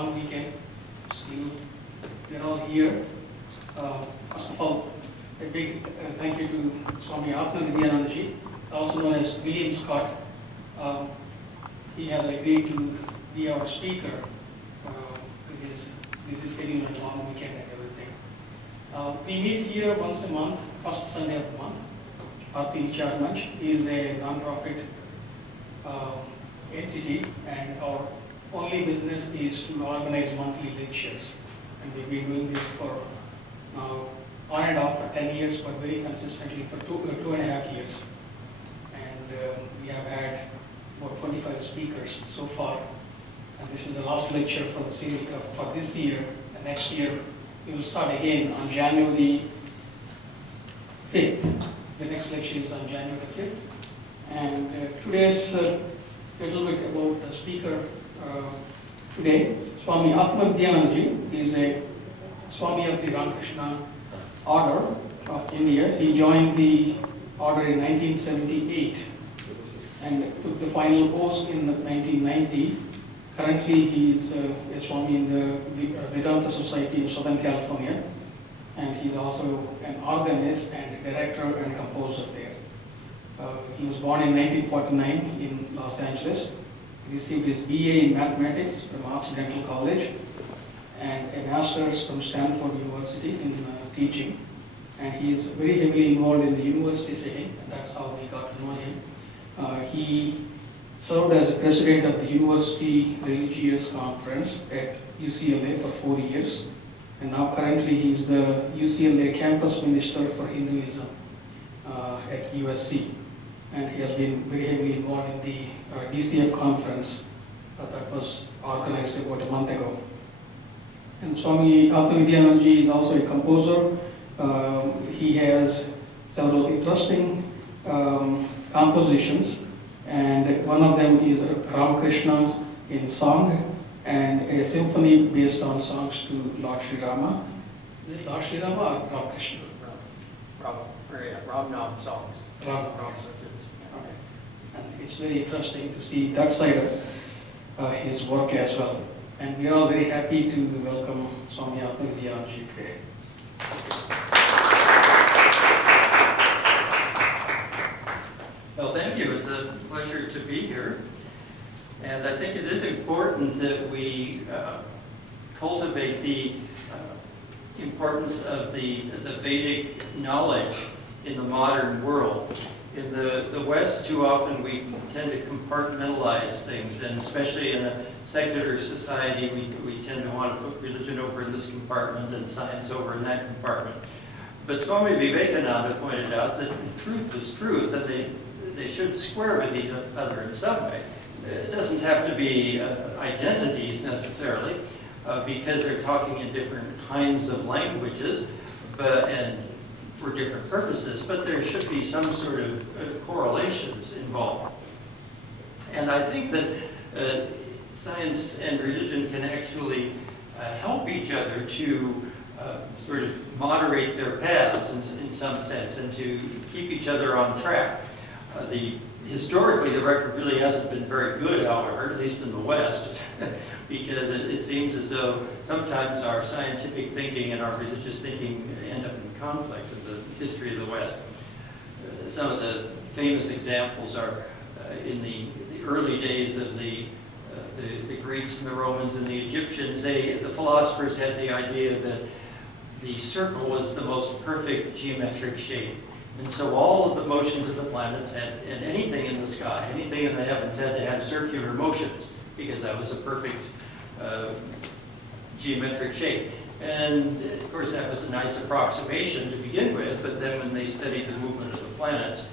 long weekend. Still, we're all here. First of all, a big thank you to Swami Atmavidyananda, also known as William Scott. He has agreed to be our speaker because this is getting a long weekend and everything. We meet here once a month, first Sunday of the month. Bhakti Vichar Manch is a non-profit entity, and our only business is to organize monthly lectures. And we've been doing this for now on and off for 10 years, but very consistently for 2.5 years. And we have had about 25 speakers so far. And this is the last lecture for the series for this year. And next year we will start again on January 5th. The next lecture is on January 5th. And today's a little bit about the speaker today. Swami Atmavidyananda is a Swami of the Ramakrishna Order of India. He joined the order in 1978 and took the final post in 1990. Currently, he is a Swami in the Vedanta Soci of Southern California, and he's also an organist and director and composer there. He was born in 1949 in Los Angeles. He received his BA in mathematics from Occidental College and a master's from Stanford University in teaching. And he is very heavily involved in the university setting, and that's how we got to know him. He served as the president of the University Religious Conference at UCLA for 4 years. And now currently he is the UCLA campus minister for Hinduism at USC. And he has been very heavily involved in the DCF conference that was organized about a month ago. And Swami Atmavidyananda is also a composer. He has several interesting compositions, and one of them is Ramakrishna in song and a symphony based on songs to Lord Sri Rama. Is it Lord Sri Rama or Ramakrishna? Ram songs. Okay. And it's very interesting to see that side of his work as well. And we are all very happy to welcome Swami Atmavidyananda today. Well, thank you. It's a pleasure to be here. And I think it is important that we cultivate the importance of the Vedic knowledge in the modern world. In the West, too often we tend to compartmentalize things, and especially in a secular society, we tend to want to put religion over in this compartment and science over in that compartment. But Swami Vivekananda pointed out that truth is truth, and they should square with each other in some way. It doesn't have to be identities necessarily, because they're talking in different kinds of languages, and for different purposes, but there should be some sort of correlations involved. And I think that science and religion can actually help each other to sort of moderate their paths in some sense, and to keep each other on track. Historically, the record really hasn't been very good, however, at least in the West, because it seems as though sometimes our scientific thinking and our religious thinking end up in conflict with the history of the West. Some of the famous examples are in the early days of the Greeks and the Romans and the Egyptians. The philosophers had the idea that the circle was the most perfect geometric shape. And so all of the motions of the planets and anything in the sky, anything in the heavens had to have circular motions, because that was a perfect geometric shape. And of course that was a nice approximation to begin with, but then when they studied the movement of the planets,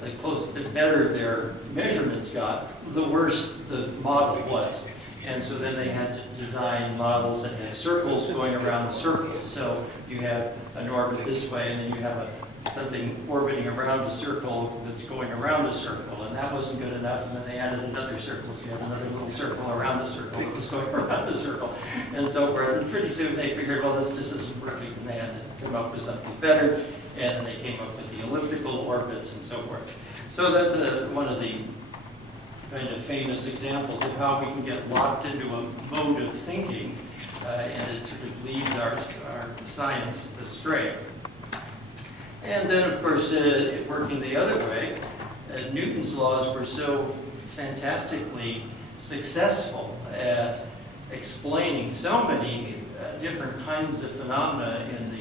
the better their measurements got, the worse the model was. And so then they had to design models that had circles going around circles. So you have an orbit this way, and then you have something orbiting around a circle that's going around a circle, and that wasn't good enough, and then they added another circle, so you had another little circle around a circle that was going around a circle, and so forth. And pretty soon they figured, well, this isn't working, and they had to come up with something better, and then they came up with the elliptical orbits and so forth. So that's one of the kind of famous examples of how we can get locked into a mode of thinking, and it sort of leads our science astray. And then, of course, working the other way, Newton's laws were so fantastically successful at explaining so many different kinds of phenomena in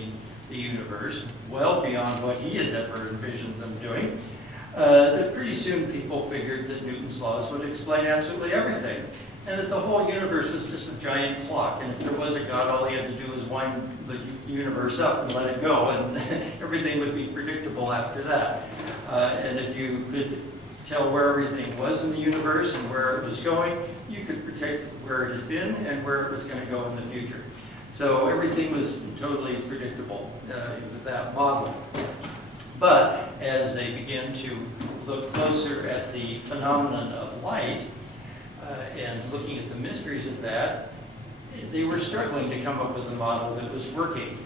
the universe, well beyond what he had ever envisioned them doing, that pretty soon people figured that Newton's laws would explain absolutely everything, and that the whole universe was just a giant clock, and if there was a God, all he had to do was wind the universe up and let it go, and everything would be predictable after that. And if you could tell where everything was in the universe and where it was going, you could predict where it had been and where it was going to go in the future. So everything was totally predictable with that model. But as they began to look closer at the phenomenon of light and looking at the mysteries of that, they were struggling to come up with a model that was working.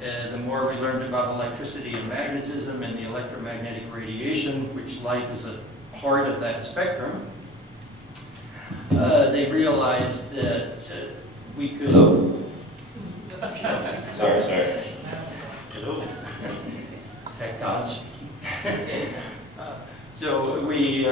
The more we learned about electricity and magnetism and the electromagnetic radiation, which light is a part of that spectrum, they realized that we could... Sorry. Hello. Is that God speaking? So we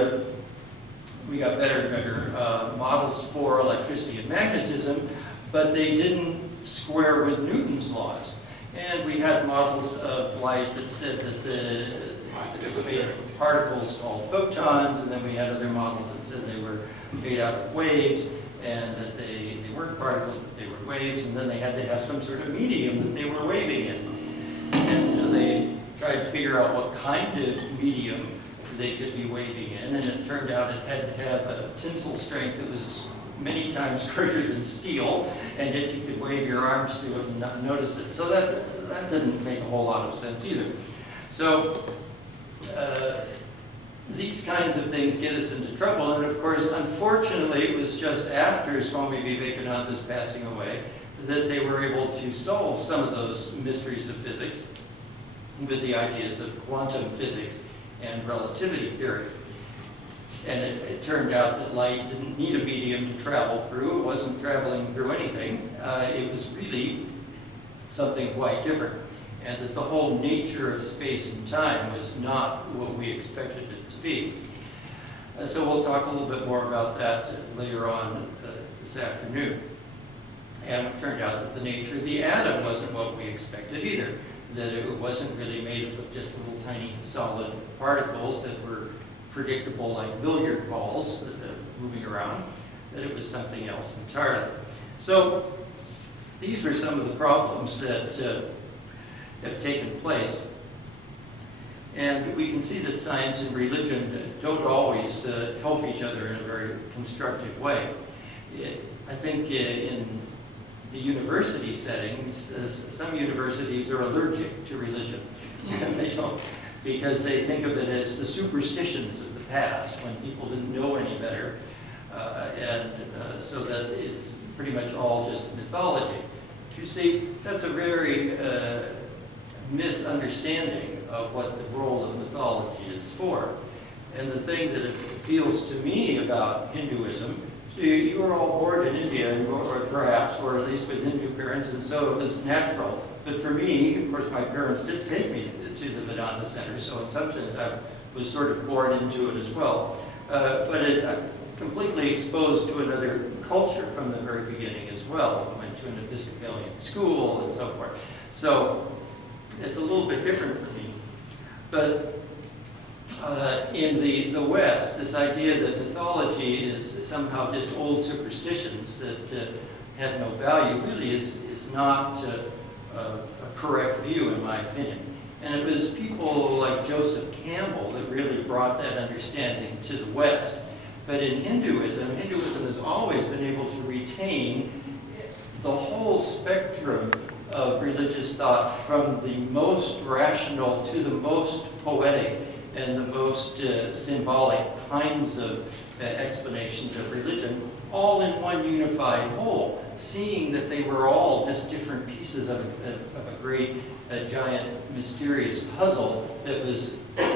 got better and better models for electricity and magnetism, but they didn't square with Newton's laws. And we had models of light that said that it was made of particles called photons, and then we had other models that said they were made out of waves, and that they weren't particles, but they were waves, and then they had to have some sort of medium that they were waving in. And so they tried to figure out what kind of medium they could be waving in, and it turned out it had to have a tensile strength that was many times greater than steel, and yet you could wave your arms through it and not notice it. So that didn't make a whole lot of sense either. So these kinds of things get us into trouble, and of course, unfortunately, it was just after Swami Vivekananda's passing away that they were able to solve some of those mysteries of physics with the ideas of quantum physics and relativity theory. And it turned out that light didn't need a medium to travel through. It wasn't traveling through anything. It was really something quite different. And that the whole nature of space and time was not what we expected it to be. So we'll talk a little bit more about that later on this afternoon. And it turned out that the nature of the atom wasn't what we expected either. That it wasn't really made up of just little tiny solid particles that were predictable like billiard balls moving around, that it was something else entirely. So these were some of the problems that have taken place. And we can see that science and religion don't always help each other in a very constructive way. I think in the university settings, some universities are allergic to religion. And they don't, because they think of it as the superstitions of the past when people didn't know any better, so that it's pretty much all just mythology. You see, that's a very misunderstanding of what the role of mythology is for. And the thing that appeals to me about Hinduism, see, you were all born in India, or perhaps, or at least with Hindu parents, and so it was natural. But for me, of course, my parents did take me to the Vedanta Center, so in some sense I was sort of born into it as well. But I'm completely exposed to another culture from the very beginning as well. I went to an Episcopalian school and so forth. So it's a little bit different for me. But in the West, this idea that mythology is somehow just old superstitions that had no value really is not a correct view, in my opinion. And it was people like Joseph Campbell that really brought that understanding to the West. But in Hinduism has always been able to retain the whole spectrum of religious thought, from the most rational to the most poetic and the most symbolic kinds of explanations of religion, all in one unified whole, seeing that they were all just different pieces of a great, giant, mysterious puzzle that was laid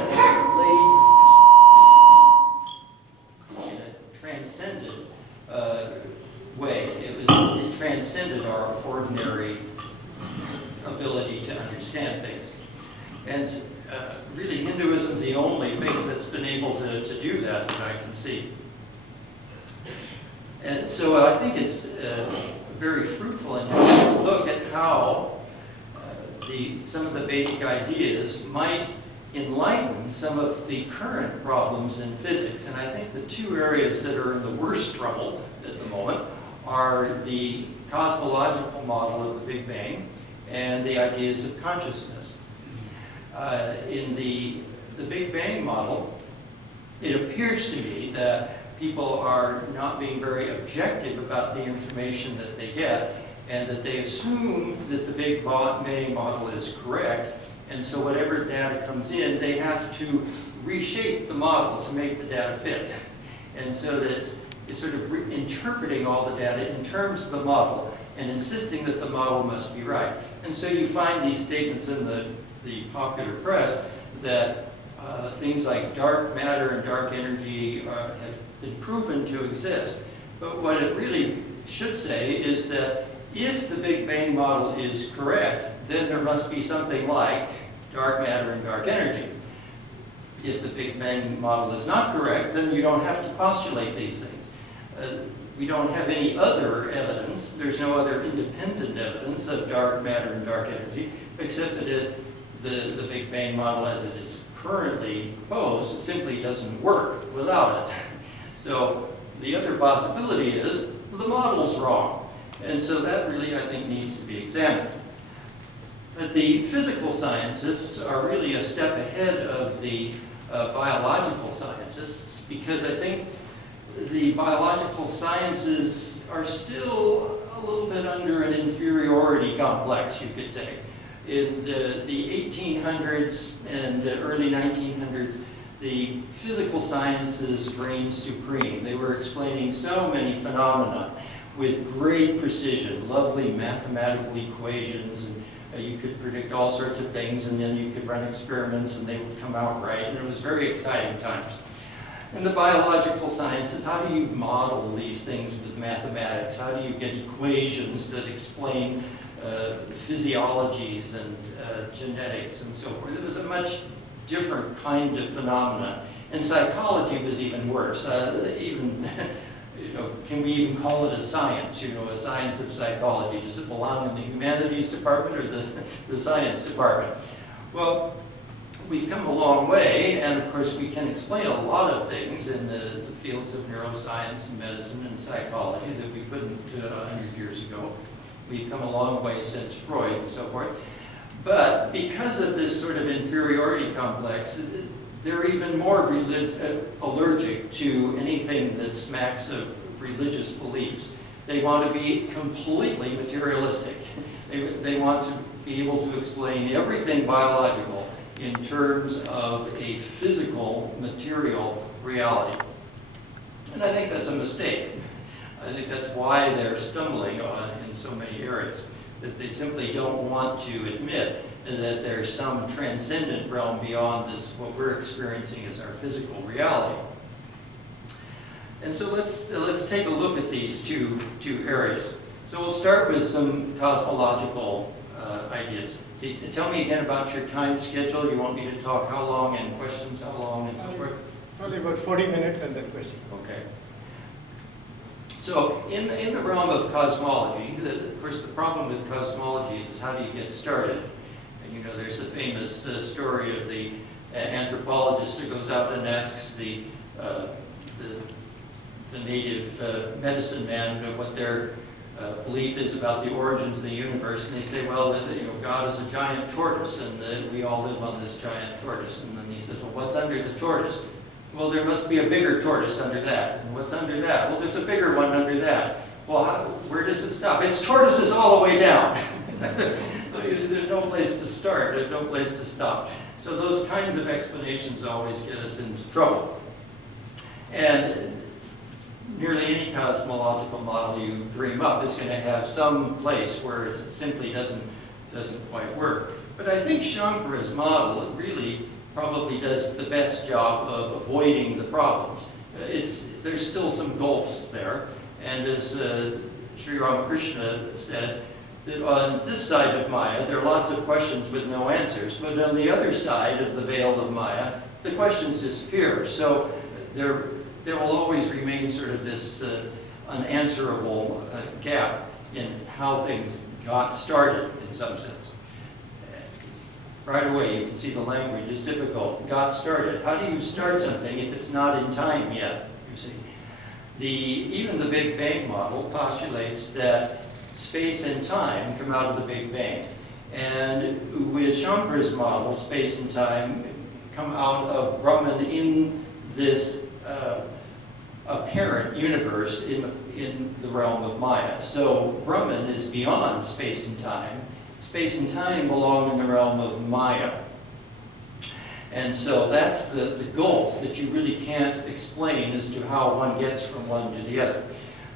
in a transcended our ordinary ability to understand things. And really, Hinduism is the only faith that's been able to do that I can see. And so I think it's very fruitful in to look at how some of the Vedic ideas might enlighten some of the current problems in physics. And I think the two areas that are in the worst trouble at the moment are the cosmological model of the Big Bang and the ideas of consciousness. In the Big Bang model, it appears to me that people are not being very objective about the information that they get, and that they assume that the Big Bang model is correct, and so whatever data comes in, they have to reshape the model to make the data fit. And so it's sort of interpreting all the data in terms of the model and insisting that the model must be right. And so you find these statements in the popular press that things like dark matter and dark energy have been proven to exist. But what it really should say is that if the Big Bang model is correct, then there must be something like dark matter and dark energy. If the Big Bang model is not correct, then you don't have to postulate these things. We don't have any other evidence. There's no other independent evidence of dark matter and dark energy, except that the Big Bang model as it is currently proposed simply doesn't work without it. So the other possibility is the model's wrong. And so that really, I think, needs to be examined. But the physical scientists are really a step ahead of the biological scientists, because I think the biological sciences are still a little bit under an inferiority complex, you could say. In the 1800s and early 1900s, the physical sciences reigned supreme. They were explaining so many phenomena with great precision, lovely mathematical equations, and you could predict all sorts of things, and then you could run experiments and they would come out right, and it was very exciting times. In the biological sciences, how do you model these things with mathematics? How do you get equations that explain physiologies and genetics and so forth? It was a much different kind of phenomena. And psychology was even worse. Can we even call it a science? A science of psychology. Does it belong in the humanities department or the science department? Well, we've come a long way, and of course we can explain a lot of things in the fields of neuroscience and medicine and psychology that we couldn't 100 years ago. We've come a long way since Freud and so forth. But because of this sort of inferiority complex, they're even more allergic to anything that smacks of religious beliefs. They want to be completely materialistic. They want to be able to explain everything biological in terms of a physical, material reality. And I think that's a mistake. I think that's why they're stumbling on in so many areas, that they simply don't want to admit that there's some transcendent realm beyond this, what we're experiencing as our physical reality. And so let's take a look at these two areas. So we'll start with some cosmological ideas. See, tell me again about your time schedule. You want me to talk how long, and questions how long, and so forth? Probably about 40 minutes and then questions. Okay. So in the realm of cosmology, of course the problem with cosmologies is how do you get started? And there's the famous story of the anthropologist who goes out and asks the native medicine man what their belief is about the origins of the universe, and they say, well, God is a giant tortoise, and we all live on this giant tortoise. And then he says, well, what's under the tortoise? Well, there must be a bigger tortoise under that. And what's under that? Well, there's a bigger one under that. Well, where does it stop? It's tortoises all the way down. There's no place to start. There's no place to stop. So those kinds of explanations always get us into trouble. And nearly any cosmological model you dream up is going to have some place where it simply doesn't quite work. But I think Shankara's model really probably does the best job of avoiding the problems. There's still some gulfs there, and as Sri Ramakrishna said that on this side of Maya, there are lots of questions with no answers, but on the other side of the veil of Maya, the questions disappear. So there will always remain sort of this unanswerable gap in how things got started, in some sense. Right away, you can see the language is difficult. Got started. How do you start something if it's not in time yet? You see, even the Big Bang model postulates that space and time come out of the Big Bang, and with Shankar's model, space and time come out of Brahman in this apparent universe in the realm of Maya. So Brahman is beyond space and time. Space and time belong in the realm of Maya. And so that's the gulf that you really can't explain as to how one gets from one to the other.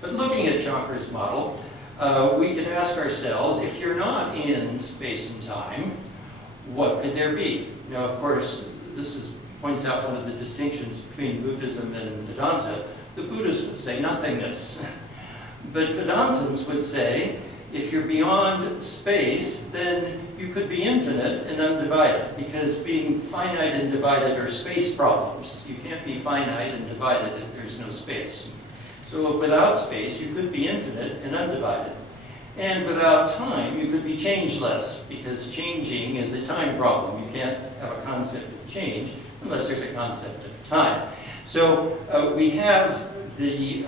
But looking at Shankar's model, we can ask ourselves, if you're not in space and time, what could there be? Now, of course, this points out one of the distinctions between Buddhism and Vedanta. The Buddhists would say nothingness. But Vedantins would say, if you're beyond space, then you could be infinite and undivided, because being finite and divided are space problems. You can't be finite and divided if there's no space. So without space, you could be infinite and undivided. And without time, you could be changeless, because changing is a time problem. You can't have a concept of change unless there's a concept of time. So we have the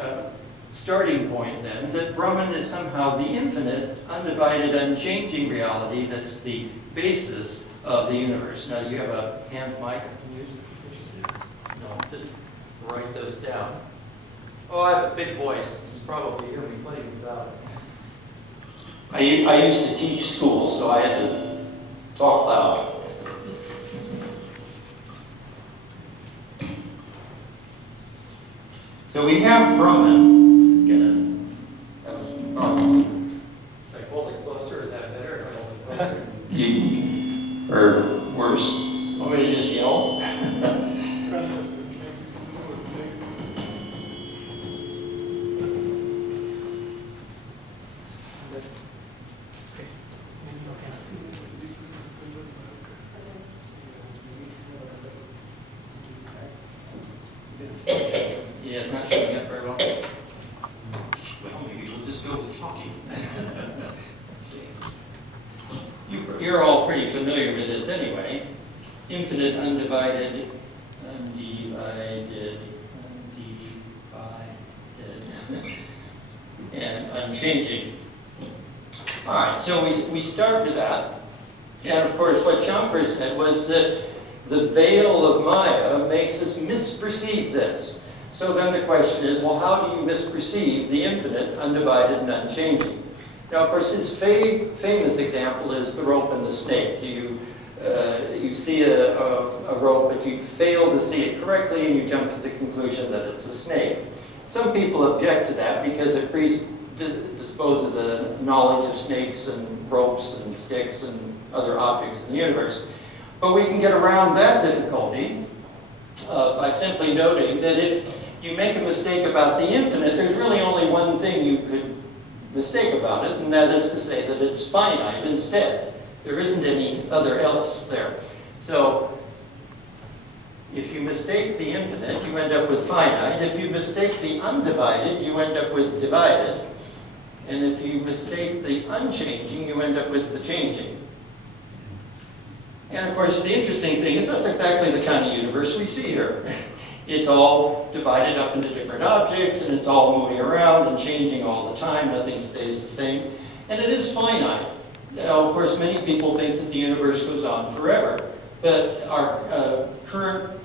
starting point then that Brahman is somehow the infinite, undivided, unchanging reality that's the basis of the universe. Now, do you have a hand mic I can use? No, just write those down. Oh, I have a big voice. You probably hear me playing without it. I used to teach school, so I had to talk loud. So we have Brahman. That was Brahman. Should I hold it closer? Is that better? Or hold it closer? Or worse? Want me to just yell? Yeah, it's not showing up very well. Well, maybe we'll just go with talking. Let's see. You're all pretty familiar with this anyway. Infinite, undivided, and unchanging. All right, so we start with that. And of course, what Shankar said was that the veil of Maya makes us misperceive this. So then the question is, well, how do you misperceive the infinite, undivided, and unchanging? Now, of course, his famous example is the rope and the snake. You see a rope, but you fail to see it correctly, and you jump to the conclusion that it's a snake. Some people object to that because it predisposes a knowledge of snakes and ropes and sticks and other objects in the universe. But we can get around that difficulty by simply noting that if you make a mistake about the infinite, there's really only one thing you could mistake about it, and that is to say that it's finite instead. There isn't any other else there. So if you mistake the infinite, you end up with finite. If you mistake the undivided, you end up with divided. And if you mistake the unchanging, you end up with the changing. And of course, the interesting thing is that's exactly the kind of universe we see here. It's all divided up into different objects, and it's all moving around and changing all the time. Nothing stays the same. And it is finite. Now, of course, many people think that the universe goes on forever. But our current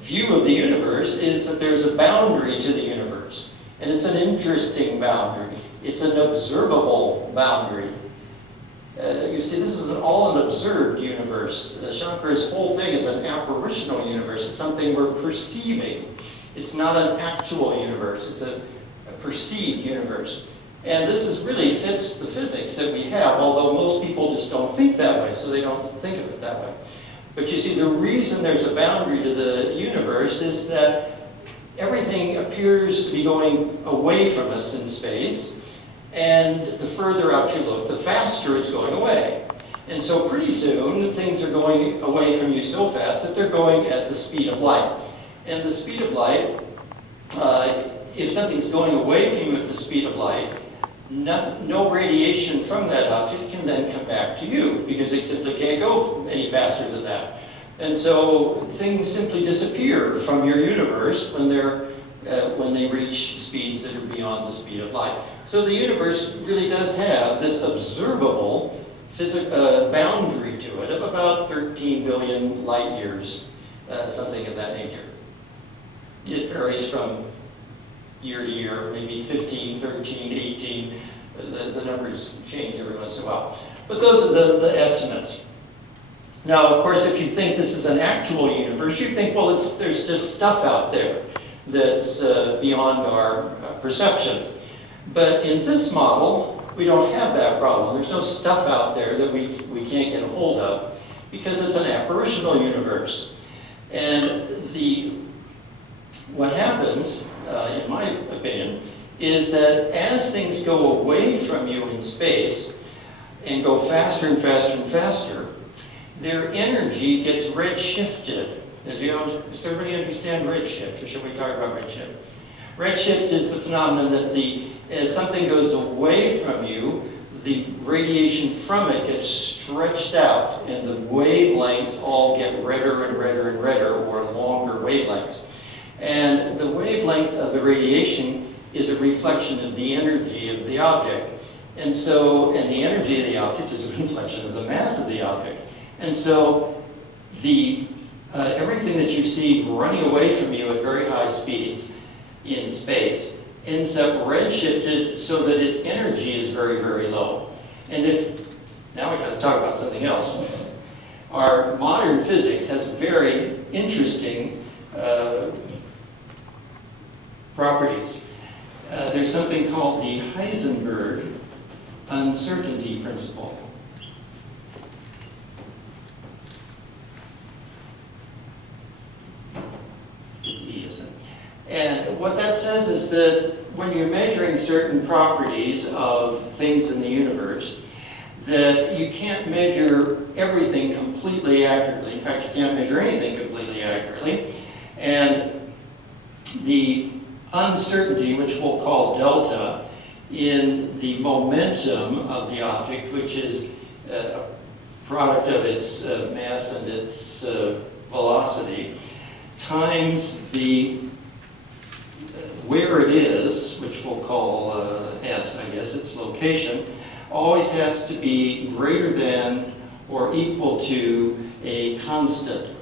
view of the universe is that there's a boundary to the universe. And it's an interesting boundary. It's an observable boundary. You see, this is all an observed universe. Shankar's whole thing is an apparitional universe. It's something we're perceiving. It's not an actual universe. It's a perceived universe. And this really fits the physics that we have, although most people just don't think that way, so they don't think of it that way. But you see, the reason there's a boundary to the universe is that everything appears to be going away from us in space, And the further out you look, the faster it's going away. And so pretty soon, things are going away from you so fast that they're going at the speed of light. And the speed of light, if something's going away from you at the speed of light, no radiation from that object can then come back to you, because they simply can't go any faster than that. And so things simply disappear from your universe when they reach speeds that are beyond the speed of light. So the universe really does have this observable boundary to it of about 13 billion light years, something of that nature. It varies from year to year, maybe 15, 13, 18. The numbers change every once in a while. But those are the estimates. Now, of course, if you think this is an actual universe, you think, well, there's just stuff out there that's beyond our perception. But in this model, we don't have that problem. There's no stuff out there that we can't get a hold of, because it's an apparitional universe. And what happens, in my opinion, is that as things go away from you in space and go faster and faster and faster, their energy gets redshifted. Does everybody understand redshift, or should we talk about redshift? Redshift is the phenomenon that as something goes away from you, the radiation from it gets stretched out, and the wavelengths all get redder and redder and redder, or longer wavelengths. And the wavelength of the radiation is a reflection of the energy of the object. And the energy of the object is a reflection of the mass of the object. And so everything that you see running away from you at very high speeds in space ends up redshifted so that its energy is very, very low. And now we've got to talk about something else. Our modern physics has very interesting properties. There's something called the Heisenberg uncertainty principle. It's E, isn't it? And what that says is that when you're measuring certain properties of things in the universe, that you can't measure everything completely accurately. In fact, you can't measure anything completely accurately. And the uncertainty, which we'll call delta, in the momentum of the object, which is a product of its mass and its velocity, times where it is, which we'll call S, I guess, its location, always has to be greater than or equal to a constant.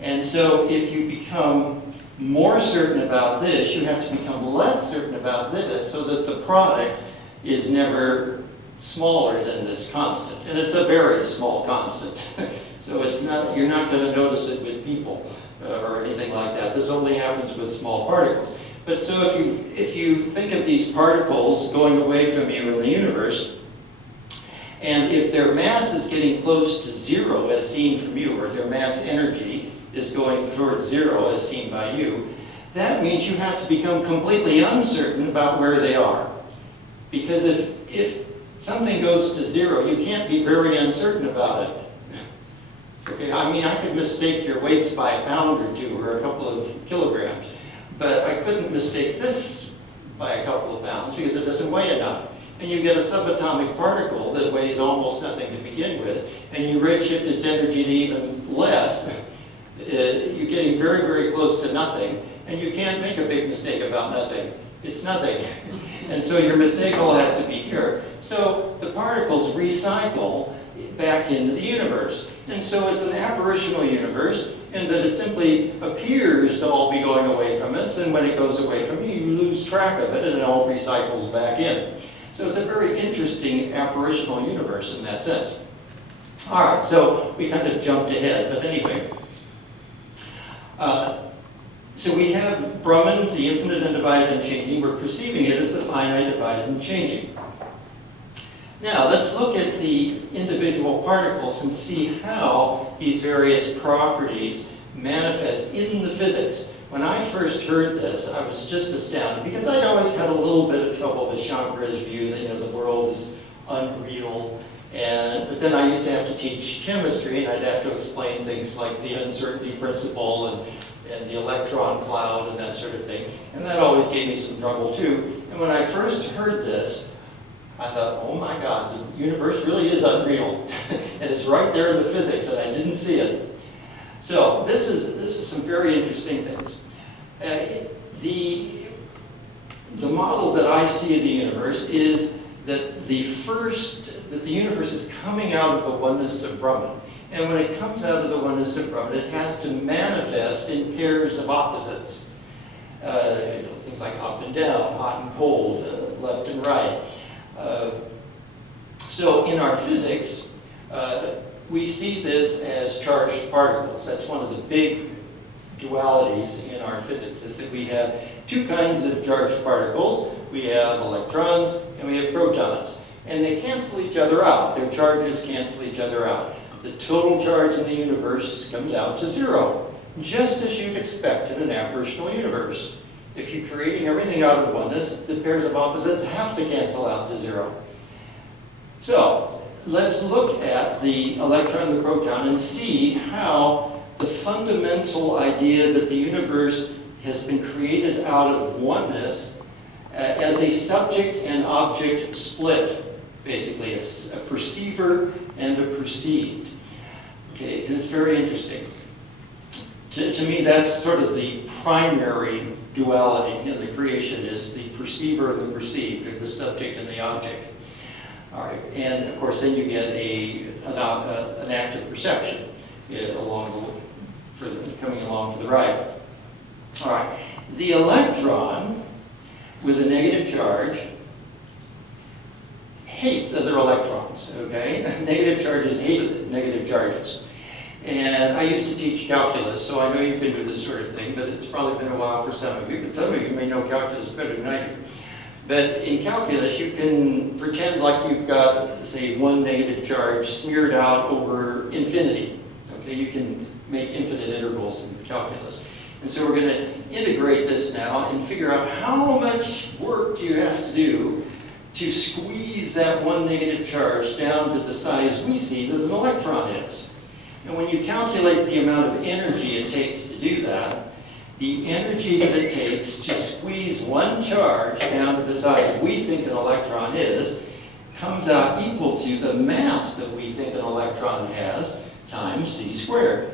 And so if you become more certain about this, you have to become less certain about this, so that the product is never smaller than this constant. And it's a very small constant. So you're not going to notice it with people or anything like that. This only happens with small particles. But so if you think of these particles going away from you in the universe, and if their mass is getting close to zero as seen from you, or their mass energy is going towards zero as seen by you, that means you have to become completely uncertain about where they are. Because if something goes to zero, you can't be very uncertain about it. Okay, I mean, I could mistake your weights by a pound or two or a couple of kilograms, but I couldn't mistake this by a couple of pounds because it doesn't weigh enough. And you get a subatomic particle that weighs almost nothing to begin with, and you redshift its energy to even less. You're getting very, very close to nothing, and you can't make a big mistake about nothing. It's nothing. And so your mistake all has to be here. So the particles recycle back into the universe. And so it's an apparitional universe in that it simply appears to all be going away from us, and when it goes away from you, you lose track of it, and it all recycles back in. So it's a very interesting apparitional universe in that sense. All right, so we kind of jumped ahead, but anyway. So we have Brahman, the infinite, undivided, and changing. We're perceiving it as the finite, divided, and changing. Now, let's look at the individual particles and see how these various properties manifest in the physics. When I first heard this, I was just astounded because I'd always had a little bit of trouble with Shankara's view that, you know, the world is unreal. But then I used to have to teach chemistry, and I'd have to explain things like the uncertainty principle and the electron cloud and that sort of thing. And that always gave me some trouble too. And when I first heard this, I thought, oh my God, the universe really is unreal. And it's right there in the physics, and I didn't see it. So this is some very interesting things. The model that I see of the universe is that the universe is coming out of the oneness of Brahman. And when it comes out of the oneness of Brahman, it has to manifest in pairs of opposites. Things like up and down, hot and cold, left and right. So in our physics, we see this as charged particles. That's one of the big dualities in our physics, is that we have two kinds of charged particles. We have electrons and we have protons. And they cancel each other out. Their charges cancel each other out. The total charge in the universe comes out to 0, just as you'd expect in an apparitional universe. If you're creating everything out of oneness, the pairs of opposites have to cancel out to 0. So let's look at the electron, the proton, and see how the fundamental idea that the universe has been created out of oneness as a subject and object split, basically a perceiver and a perceived. Okay, this is very interesting. To me, that's sort of the primary duality in the creation, is the perceiver and the perceived, or the subject and the object. All right, and of course, then you get an active perception coming along for the ride. All right, the electron with a negative charge hates other electrons, okay? Negative charges hate negative charges. And I used to teach calculus, so I know you can do this sort of thing, but it's probably been a while for some of you, but some of you may know calculus better than I do. But in calculus, you can pretend like you've got, say, one negative charge smeared out over infinity. Okay, you can make infinite intervals in calculus. And so we're going to integrate this now and figure out how much work do you have to do to squeeze that one negative charge down to the size we see that an electron is. And when you calculate the amount of energy it takes to do that, the energy that it takes to squeeze one charge down to the size we think an electron is comes out equal to the mass that we think an electron has times c squared,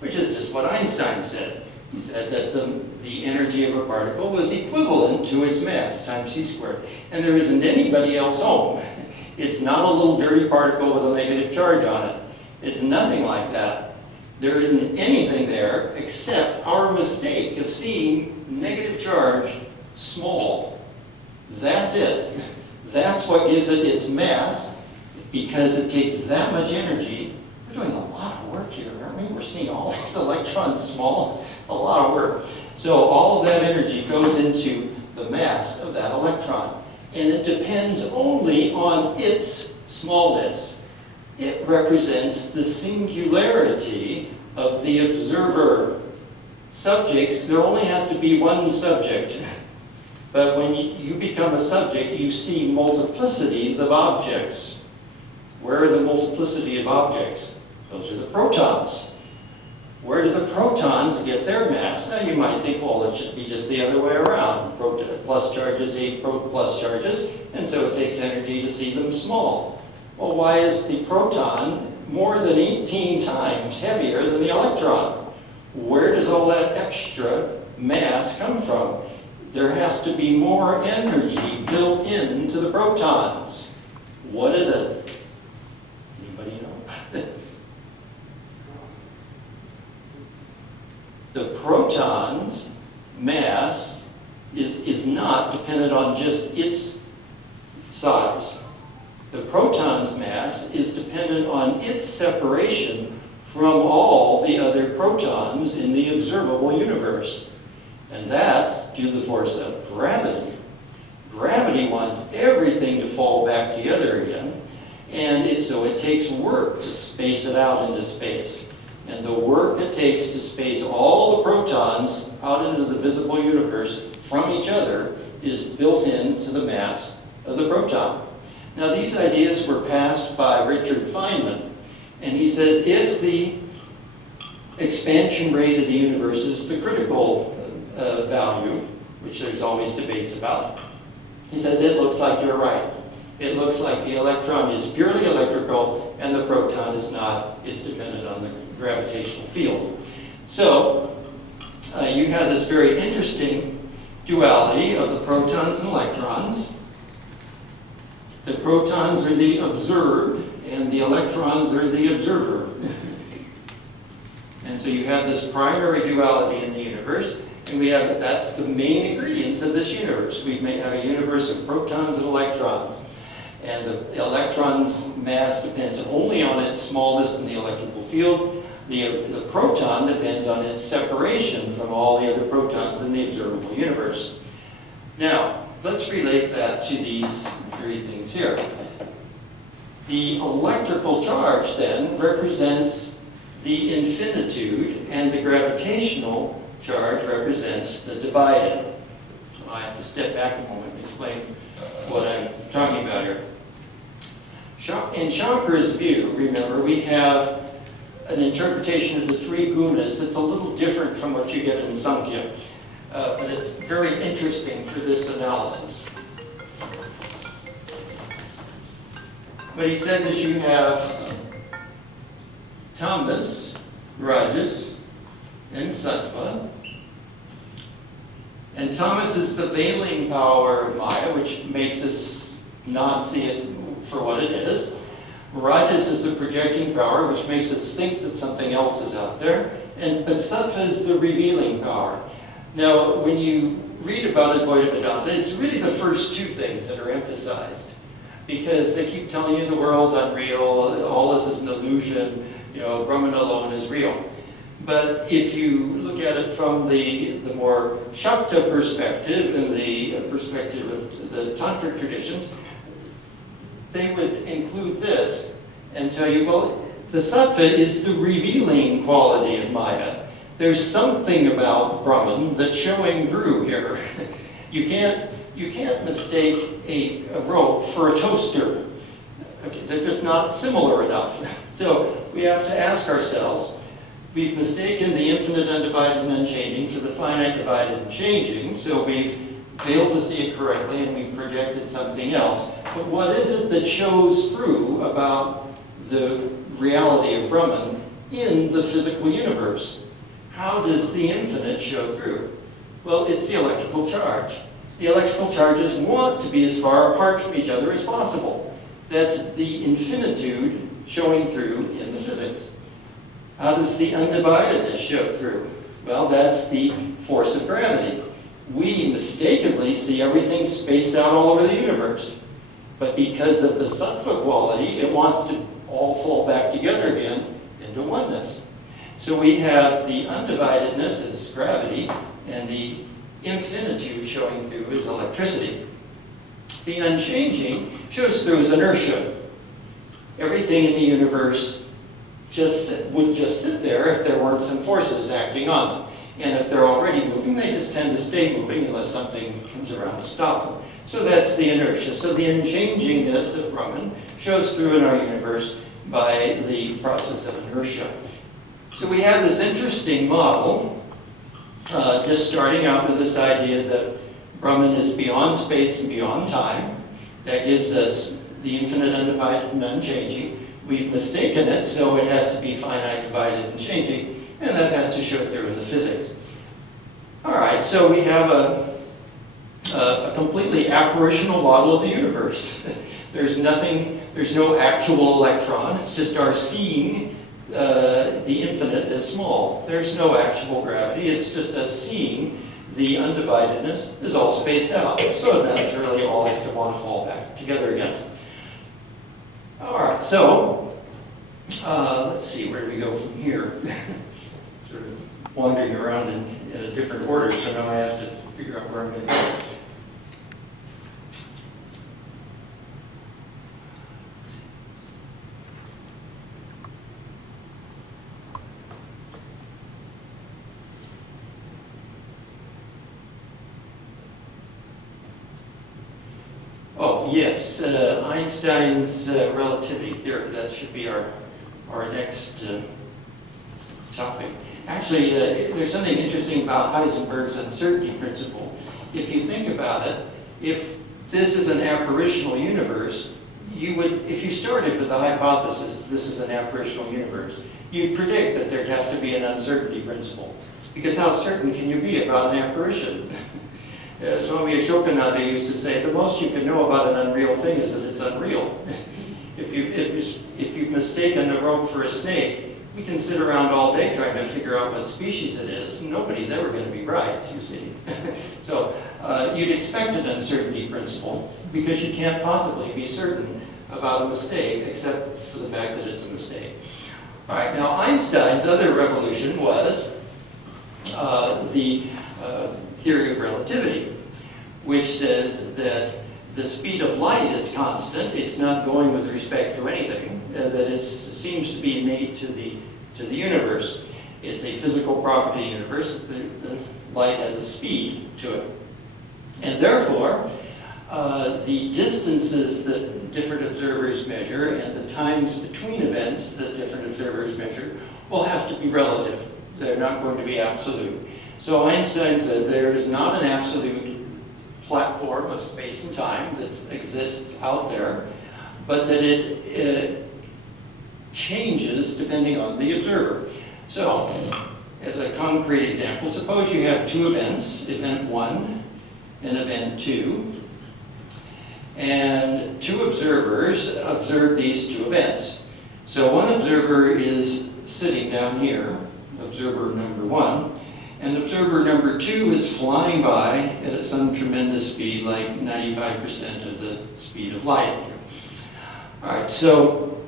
which is just what Einstein said. He said that the energy of a particle was equivalent to its mass times c squared. And there isn't anybody else home. It's not a little dirty particle with a negative charge on it. It's nothing like that. There isn't anything there except our mistake of seeing negative charge small. That's it. That's what gives it its mass, because it takes that much energy. We're doing a lot of work here, aren't we? We're seeing all these electrons small. A lot of work. So all of that energy goes into the mass of that electron. And it depends only on its smallness. It represents the singularity of the observer. Subjects, there only has to be one subject. But when you become a subject, you see multiplicities of objects. Where are the multiplicity of objects? Those are the protons. Where do the protons get their mass? Now you might think, well, it should be just the other way around. Plus charges hate plus charges, and so it takes energy to see them small. Well, why is the proton more than 18 times heavier than the electron? Where does all that extra mass come from? There has to be more energy built into the protons. What is it? Anybody know? The proton's mass is not dependent on just its size. The proton's mass is dependent on its separation from all the other protons in the observable universe. And that's due to the force of gravity. Gravity wants everything to fall back together again, and so it takes work to space it out into space. And the work it takes to space all the protons out into the visible universe from each other is built into the mass of the proton. Now, these ideas were passed by Richard Feynman, and he said if the expansion rate of the universe is the critical value, which there's always debates about, he says it looks like you're right. It looks like the electron is purely electrical and the proton is not. It's dependent on the gravitational field. So you have this very interesting duality of the protons and electrons. The protons are the observed and the electrons are the observer. And so you have this primary duality in the universe, and we have that's the main ingredients of this universe. We may have a universe of protons and electrons. And the electron's mass depends only on its smallness in the electrical field. The proton depends on its separation from all the other protons in the observable universe. Now, let's relate that to these three things here. The electrical charge, then, represents the infinitude, and the gravitational charge represents the divided. So I have to step back a moment and explain what I'm talking about here. In Shankar's view, remember, we have an interpretation of the three gunas that's a little different from what you get in Samkhya, but it's very interesting for this analysis. What he says is you have tamas, rajas, and sattva. And tamas is the veiling power of Maya, which makes us not see it for what it is. Rajas is the projecting power, which makes us think that something else is out there. But sattva is the revealing power. Now, when you read about Advaita Vedanta, it's really the first two things that are emphasized. Because they keep telling you the world's unreal, all this is an illusion, Brahman alone is real. But if you look at it from the more Shakta perspective and the perspective of the Tantric traditions, they would include this and tell you, well, the sattva is the revealing quality of Maya. There's something about Brahman that's showing through here. You can't mistake a rope for a toaster. Okay, they're just not similar enough. So we have to ask ourselves, we've mistaken the infinite undivided and unchanging for the finite divided and changing, so we've failed to see it correctly and we've projected something else. But what is it that shows through about the reality of Brahman in the physical universe? How does the infinite show through? Well, it's the electrical charge. The electrical charges want to be as far apart from each other as possible. That's the infinitude showing through in the physics. How does the undividedness show through? Well, that's the force of gravity. We mistakenly see everything spaced out all over the universe. But because of the sattva quality, it wants to all fall back together again into oneness. So we have the undividedness as gravity, and the infinitude showing through is electricity. The unchanging shows through as inertia. Everything in the universe would just sit there if there weren't some forces acting on them. And if they're already moving, they just tend to stay moving unless something comes around to stop them. So that's the inertia. So the unchangingness of Brahman shows through in our universe by the process of inertia. So we have this interesting model, just starting out with this idea that Brahman is beyond space and beyond time. That gives us the infinite, undivided, and unchanging. We've mistaken it, so it has to be finite, divided, and changing, and that has to show through in the physics. All right, so we have a completely apparitional model of the universe. There's no actual electron. It's just our seeing the infinite as small. There's no actual gravity. It's just us seeing the undividedness is all spaced out. So naturally, all has to want to fall back together again. All right, so let's see, where do we go from here? Sort of wandering around in a different order, so now I have to figure out where I'm going to go. Oh, yes, Einstein's relativity theory. That should be our next topic. Actually, there's something interesting about Heisenberg's uncertainty principle. If you think about it, if this is an apparitional universe, if you started with the hypothesis that this is an apparitional universe, you'd predict that there'd have to be an uncertainty principle. Because how certain can you be about an apparition? Swami Atmavidyananda used to say, the most you can know about an unreal thing is that it's unreal. If you've mistaken a rope for a snake, we can sit around all day trying to figure out what species it is. Nobody's ever going to be right, you see. So you'd expect an uncertainty principle because you can't possibly be certain about a mistake except for the fact that it's a mistake. All right, now Einstein's other revolution was the theory of relativity, which says that the speed of light is constant. It's not going with respect to anything. That it seems to be made to the universe. It's a physical property of the universe. The light has a speed to it. And therefore, the distances that different observers measure and the times between events that different observers measure will have to be relative. They're not going to be absolute. So Einstein said there is not an absolute platform of space and time that exists out there, but that it changes depending on the observer. So, as a concrete example, suppose you have two events, event 1 and event 2, and two observers observe these two events. So one observer is sitting down here, observer number 1, and observer number 2 is flying by at some tremendous speed, like 95% of the speed of light. All right, so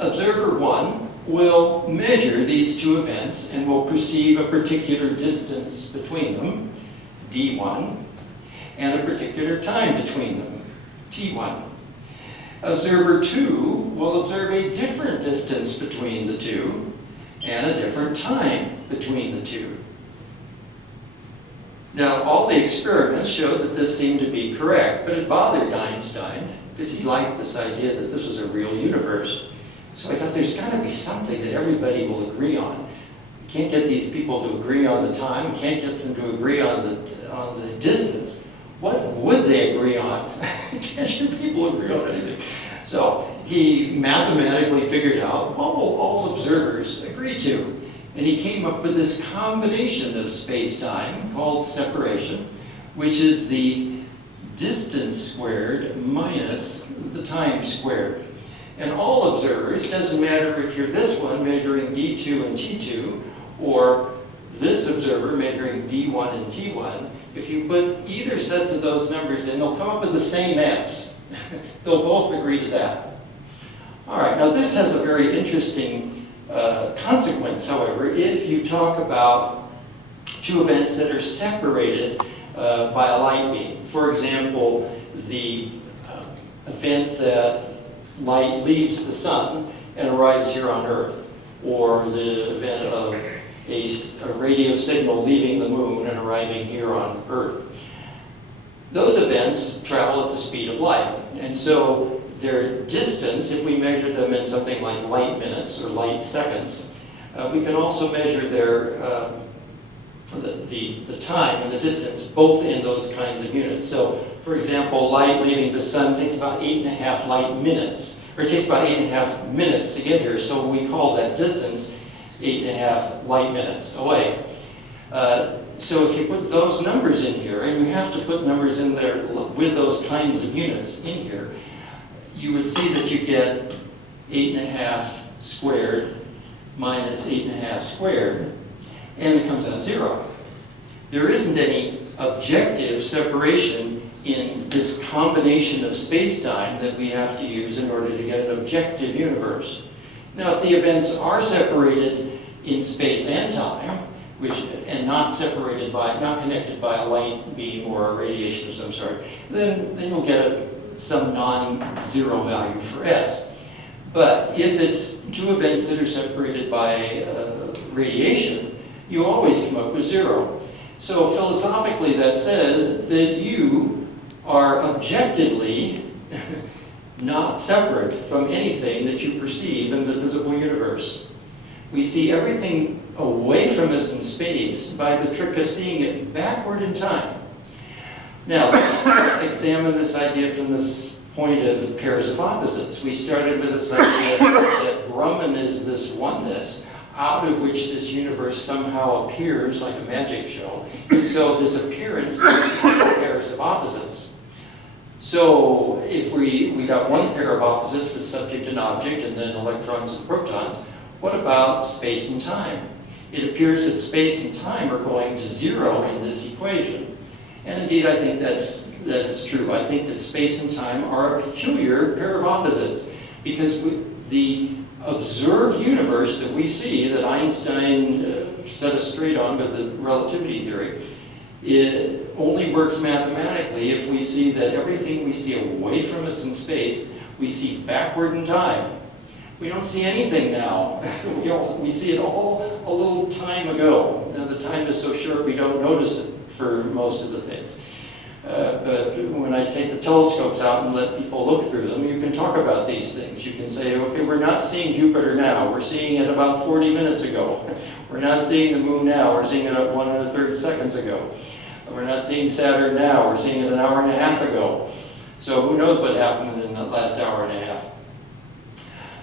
observer 1 will measure these two events and will perceive a particular distance between them, d1, and a particular time between them, t1. Observer 2 will observe a different distance between the two and a different time between the two. Now, all the experiments showed that this seemed to be correct, but it bothered Einstein because he liked this idea that this was a real universe. So I thought there's got to be something that everybody will agree on. You can't get these people to agree on the time, can't get them to agree on the distance. What would they agree on? Can't you people agree on anything? So he mathematically figured out what will all observers agree to. And he came up with this combination of space-time called separation, which is the distance squared minus the time squared. And all observers, doesn't matter if you're this one measuring D2 and T2, or this observer measuring D1 and T1, if you put either sets of those numbers in, they'll come up with the same S. They'll both agree to that. All right, now this has a very interesting consequence, however, if you talk about two events that are separated by a light beam. For example, the event that light leaves the sun and arrives here on Earth, or the event of a radio signal leaving the moon and arriving here on Earth. Those events travel at the speed of light, and so their distance, if we measure them in something like light minutes or light seconds, we can also measure their the time and the distance both in those kinds of units. So, for example, light leaving the sun takes about 8.5 light minutes, or it takes about 8.5 minutes to get here, so we call that distance 8.5 light minutes away. So if you put those numbers in here, and you have to put numbers in there with those kinds of units in here, you would see that you get 8.5 squared minus 8.5 squared, and it comes out 0. There isn't any objective separation in this combination of space-time that we have to use in order to get an objective universe. Now, if the events are separated in space and time, and not separated by, not connected by a light beam or a radiation of some sort, then you'll get some non-zero value for S. But if it's two events that are separated by radiation, you always come up with 0. So philosophically that says that you are objectively not separate from anything that you perceive in the visible universe. We see everything away from us in space by the trick of seeing it backward in time. Now, let's examine this idea from this point of pairs of opposites. We started with this idea that Brahman is this oneness, out of which this universe somehow appears like a magic show. And so this appearance is pairs of opposites. So if we got one pair of opposites with subject and object, and then electrons and protons, what about space and time? It appears that space and time are going to zero in this equation. And indeed, I think that is true. I think that space and time are a peculiar pair of opposites, because the observed universe that we see, that Einstein set us straight on with the relativity theory, it only works mathematically if we see that everything we see away from us in space, we see backward in time. We don't see anything now. We see it all a little time ago. Now the time is so short we don't notice it for most of the things. But when I take the telescopes out and let people look through them, you can talk about these things. You can say, okay, we're not seeing Jupiter now. We're seeing it about 40 minutes ago. We're not seeing the moon now. We're seeing it at 1 1/3 seconds ago. We're not seeing Saturn now. We're seeing it an hour and a half ago. So who knows what happened in the last hour and a half.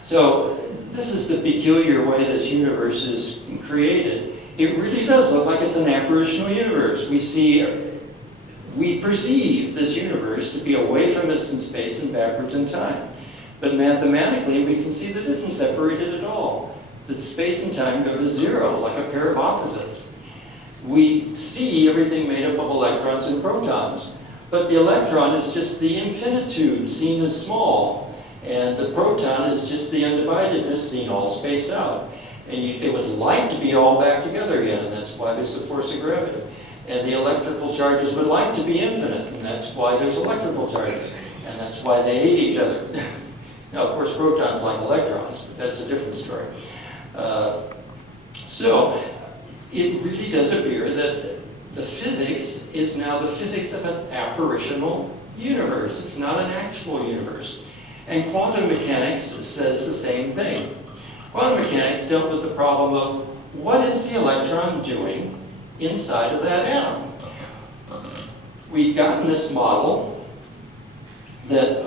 So this is the peculiar way this universe is created. It really does look like it's an apparitional universe. We perceive this universe to be away from us in space and backwards in time. But mathematically, we can see that it isn't separated at all. That space and time go to zero, like a pair of opposites. We see everything made up of electrons and protons. But the electron is just the infinitude, seen as small. And the proton is just the undividedness, seen all spaced out. And it would like to be all back together again, and that's why there's the force of gravity. And the electrical charges would like to be infinite, and that's why there's electrical charges. And that's why they hate each other. Now, of course, protons like electrons, but that's a different story. So, it really does appear that the physics is now the physics of an apparitional universe. It's not an actual universe. And quantum mechanics says the same thing. Quantum mechanics dealt with the problem of what is the electron doing inside of that atom. We've gotten this model that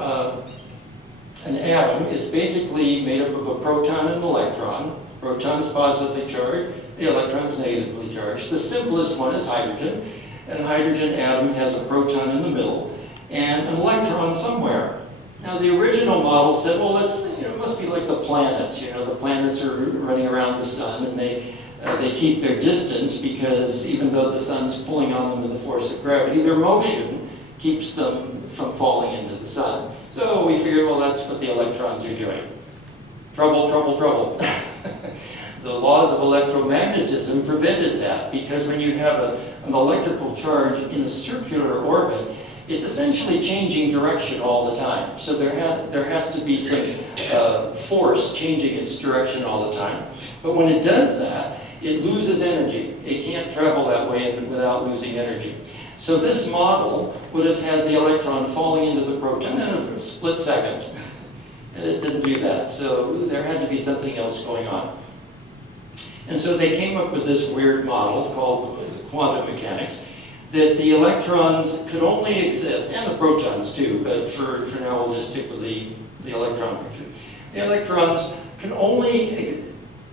an atom is basically made up of a proton and an electron. Proton's positively charged, the electron's negatively charged. The simplest one is hydrogen, and a hydrogen atom has a proton in the middle and an electron somewhere. Now the original model said, well, it must be like the planets. The planets are running around the sun, and they keep their distance because even though the sun's pulling on them with the force of gravity, their motion keeps them from falling into the sun. So we figured, well, that's what the electrons are doing. Trouble, trouble, trouble. The laws of electromagnetism prevented that, because when you have an electrical charge in a circular orbit, it's essentially changing direction all the time. So there has to be some force changing its direction all the time. But when it does that, it loses energy. It can't travel that way without losing energy. So this model would have had the electron falling into the proton in a split second. And it didn't do that. So there had to be something else going on. And so they came up with this weird model called quantum mechanics, that the electrons could only exist, and the protons too, but for now we'll just stick with the electron picture. The electrons can only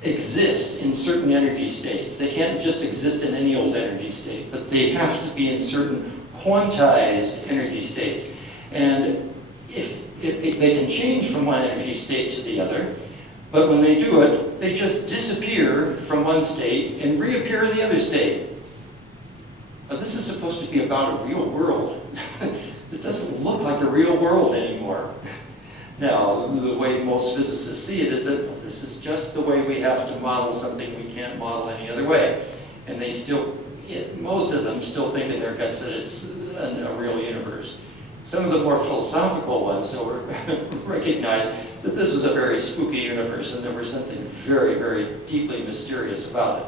exist in certain energy states. They can't just exist in any old energy state, but they have to be in certain quantized energy states. And if they can change from one energy state to the other, but when they do it, they just disappear from one state and reappear in the other state. Now, this is supposed to be about a real world. It doesn't look like a real world anymore. Now, the way most physicists see it is that, well, this is just the way we have to model something we can't model any other way. And they most of them still think in their guts that it's a real universe. Some of the more philosophical ones recognize that this was a very spooky universe and there was something very, very deeply mysterious about it.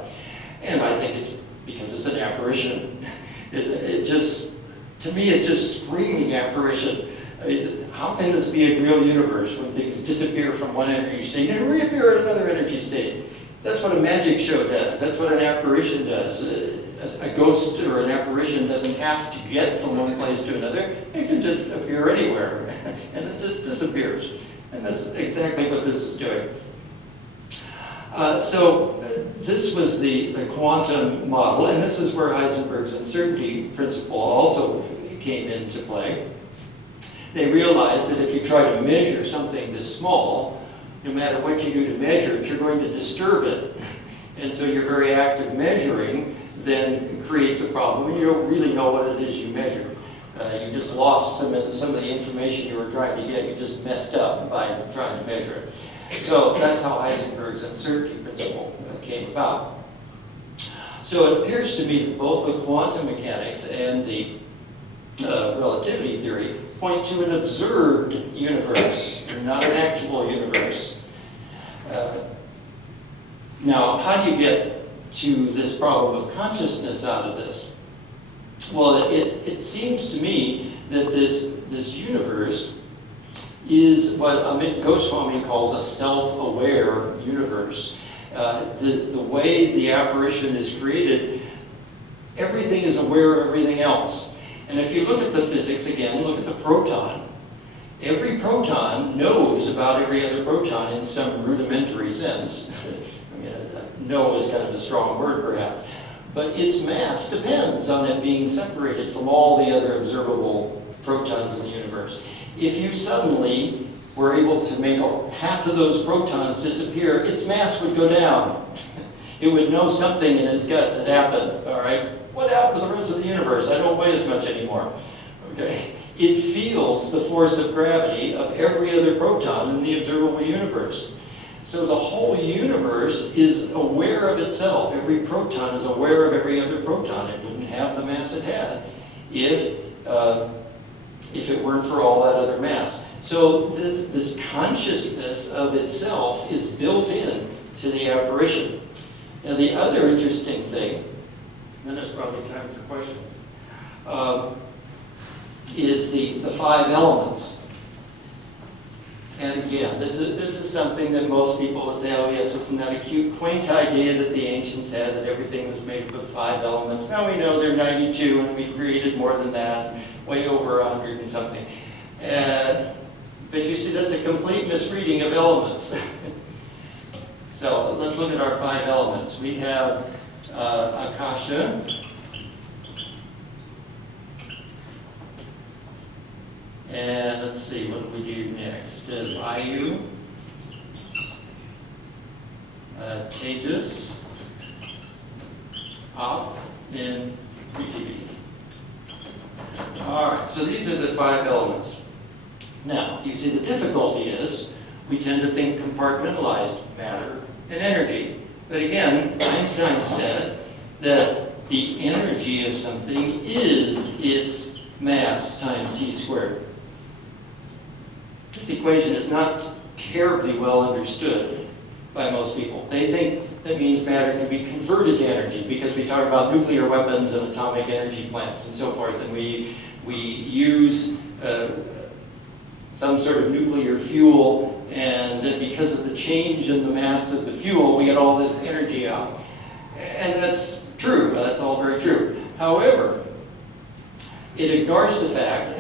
And I think it's because it's an apparition. To me, it's just screaming apparition. I mean, how can this be a real universe when things disappear from one energy state and reappear at another energy state? That's what a magic show does. That's what an apparition does. A ghost or an apparition doesn't have to get from one place to another. It can just appear anywhere, and it just disappears. And that's exactly what this is doing. So this was the quantum model, and this is where Heisenberg's uncertainty principle also came into play. They realized that if you try to measure something this small, no matter what you do to measure it, you're going to disturb it. And so your very act of measuring then creates a problem. And you don't really know what it is you measure. You just lost some of the information you were trying to get. You just messed up by trying to measure it. So that's how Heisenberg's uncertainty principle came about. So it appears to me that both the quantum mechanics and the relativity theory point to an observed universe, not an actual universe. Now, how do you get to this problem of consciousness out of this? Well, it seems to me that this universe is what Amit Goswami calls a self-aware universe. The way the apparition is created, everything is aware of everything else. And if you look at the physics again, look at the proton. Every proton knows about every other proton in some rudimentary sense. I mean, know is kind of a strong word perhaps. But its mass depends on it being separated from all the other observable protons in the universe. If you suddenly were able to make half of those protons disappear, its mass would go down. It would know something in its guts had happened, all right? What happened to the rest of the universe? I don't weigh as much anymore, okay? It feels the force of gravity of every other proton in the observable universe. So the whole universe is aware of itself. Every proton is aware of every other proton. It wouldn't have the mass it had if it weren't for all that other mass. So this consciousness of itself is built in to the apparition. Now the other interesting thing, then it's probably time for questions, is the 5 elements. And again, this is something that most people would say, oh yes, wasn't that a cute, quaint idea that the ancients had, that everything was made up of 5 elements. Now we know there are 92, and we've created more than that, way over 100 and something. But you see, that's a complete misreading of elements. So let's look at our 5 elements. We have Akasha, and let's see, what do we do next? Vayu, Tejas, Up, and Prithvi. All right, so these are the 5 elements. Now, you see the difficulty is we tend to think compartmentalized matter and energy. But again, Einstein said that the energy of something is its mass times c squared. This equation is not terribly well understood by most people. They think that means matter can be converted to energy because we talk about nuclear weapons and atomic energy plants and so forth, and we use some sort of nuclear fuel, and because of the change in the mass of the fuel, we get all this energy out. And that's true. That's all very true. However, it ignores the fact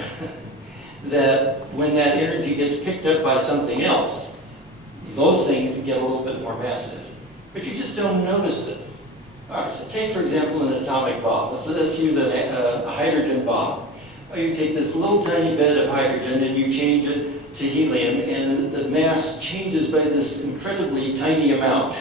that when that energy gets picked up by something else, those things get a little bit more massive. But you just don't notice it. All right, so take, for example, an atomic bomb. Let's use a hydrogen bomb. You take this little tiny bit of hydrogen and you change it to helium, and the mass changes by this incredibly tiny amount.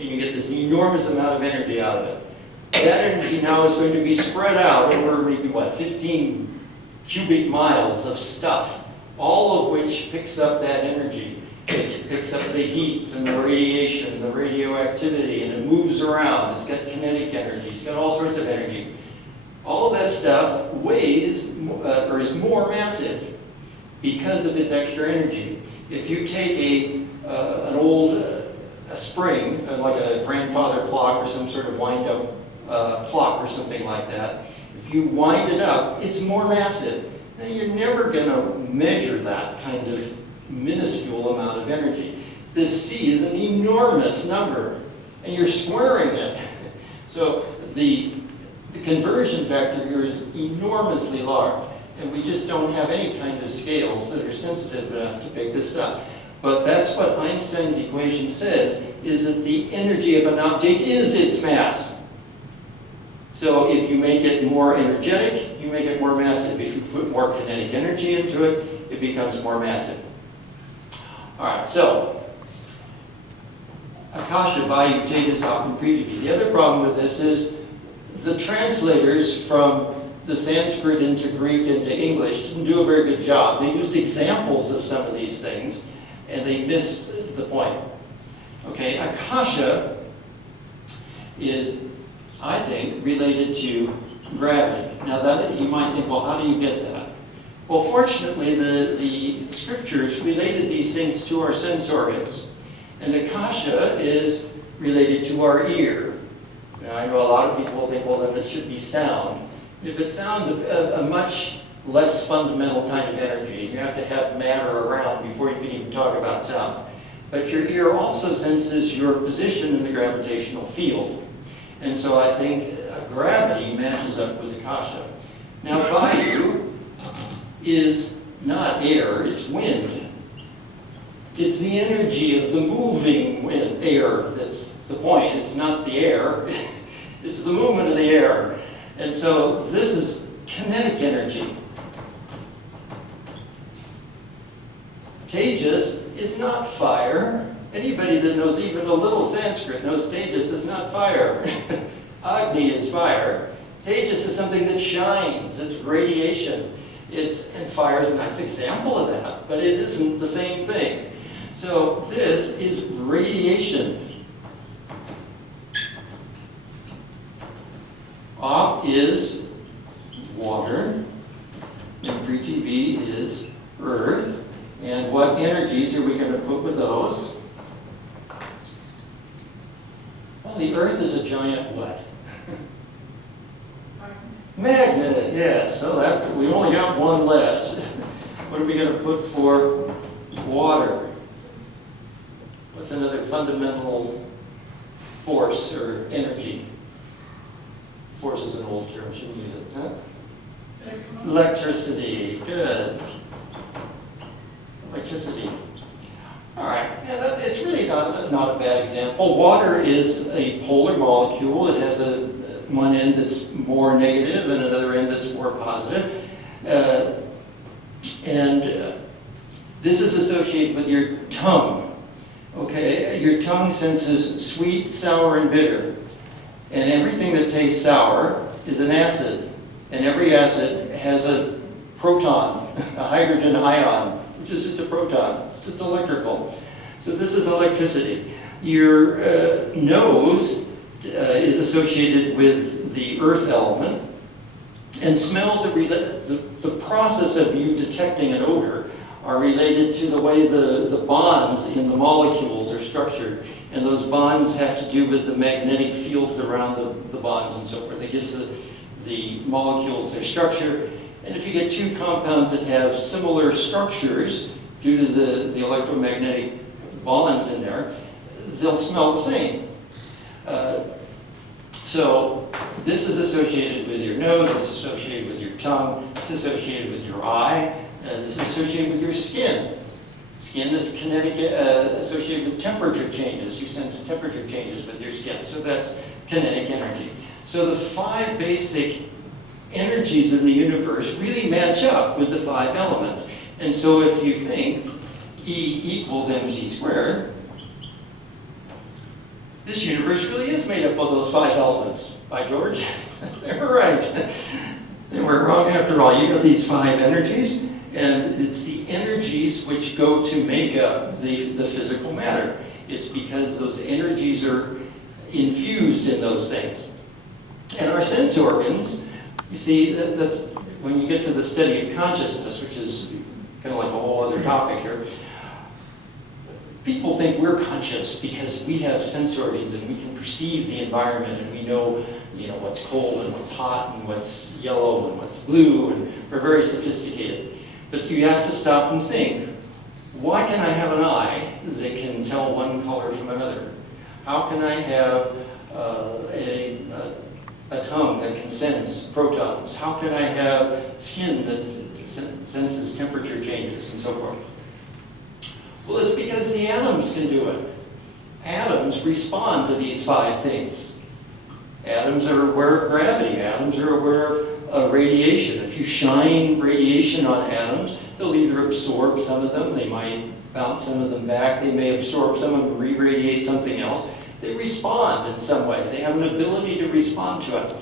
And you get this enormous amount of energy out of it. That energy now is going to be spread out over maybe, 15 cubic miles of stuff, all of which picks up that energy. It picks up the heat and the radiation and the radioactivity, and it moves around. It's got kinetic energy. It's got all sorts of energy. All of that stuff weighs, or is more massive because of its extra energy. If you take an old a spring, like a grandfather clock or some sort of wind-up clock or something like that, if you wind it up, it's more massive. Now, you're never going to measure that kind of minuscule amount of energy. This c is an enormous number, and you're squaring it. So the conversion factor here is enormously large, and we just don't have any kind of scales that are sensitive enough to pick this up. But that's what Einstein's equation says, is that the energy of an object is its mass. So if you make it more energetic, you make it more massive. If you put more kinetic energy into it, it becomes more massive. All right, so Akasha, Vayu, Tejas, and Prithivi. The other problem with this is the translators from the Sanskrit into Greek into English didn't do a very good job. They used examples of some of these things, and they missed the point. Okay, Akasha is, I think, related to gravity. Now that you might think, well, how do you get that? Well, fortunately, the scriptures related these things to our sense organs. And Akasha is related to our ear. Now, I know a lot of people think, well, then it should be sound. If it sounds a much less fundamental kind of energy, you have to have matter around before you can even talk about sound. But your ear also senses your position in the gravitational field. And so I think gravity matches up with Akasha. Now, Vayu is not air, it's wind. It's the energy of the moving wind, air. That's the point. It's not the air. It's the movement of the air. And so this is kinetic energy. Tejas is not fire. Anybody that knows even a little Sanskrit knows Tejas is not fire. Agni is fire. Tejas is something that shines. It's radiation. And fire is a nice example of that, but it isn't the same thing. So this is radiation. Op is water, and Prithivi is earth. And what energies are we going to put with those? Well, the earth is a giant what? Magnet, yes. So that we only got one left. What are we going to put for water? What's another fundamental force or energy? Force is an old term, shouldn't use it, huh? Electricity, good. Electricity. All right, yeah, it's really not a bad example. Water is a polar molecule. It has one end that's more negative and another end that's more positive. This is associated with your tongue. Okay, your tongue senses sweet, sour, and bitter. And everything that tastes sour is an acid. And every acid has a proton, a hydrogen ion, which is just a proton. It's just electrical. So this is electricity. Your nose is associated with the earth element. And smells are the process of you detecting an odor are related to the way the bonds in the molecules are structured. And those bonds have to do with the magnetic fields around the bonds and so forth. It gives the molecules their structure. And if you get two compounds that have similar structures due to the electromagnetic bonds in there, they'll smell the same. So this is associated with your nose, it's associated with your tongue, it's associated with your eye, this is associated with your skin. Skin is kinetic, associated with temperature changes. You sense temperature changes with your skin. So that's kinetic energy. So the 5 basic energies in the universe really match up with the 5 elements. And so if you think E equals mc squared, this universe really is made up of those 5 elements. By George, they were right. They weren't wrong after all. You got these 5 energies, and it's the energies which go to make up the physical matter. It's because those energies are infused in those things. And our sense organs, you see, that's when you get to the study of consciousness, which is kind of like a whole other topic here. People think we're conscious because we have sense organs and we can perceive the environment and we know, what's cold and what's hot and what's yellow and what's blue, and we're very sophisticated. But you have to stop and think, why can I have an eye that can tell one color from another? How can I have a tongue that can sense protons? How can I have skin that senses temperature changes and so forth? Well, it's because the atoms can do it. Atoms respond to these 5 things. Atoms are aware of gravity. Atoms are aware of radiation. If you shine radiation on atoms, they'll either absorb some of them, they might bounce some of them back, they may absorb some of them, re-radiate something else. They respond in some way. They have an ability to respond to it.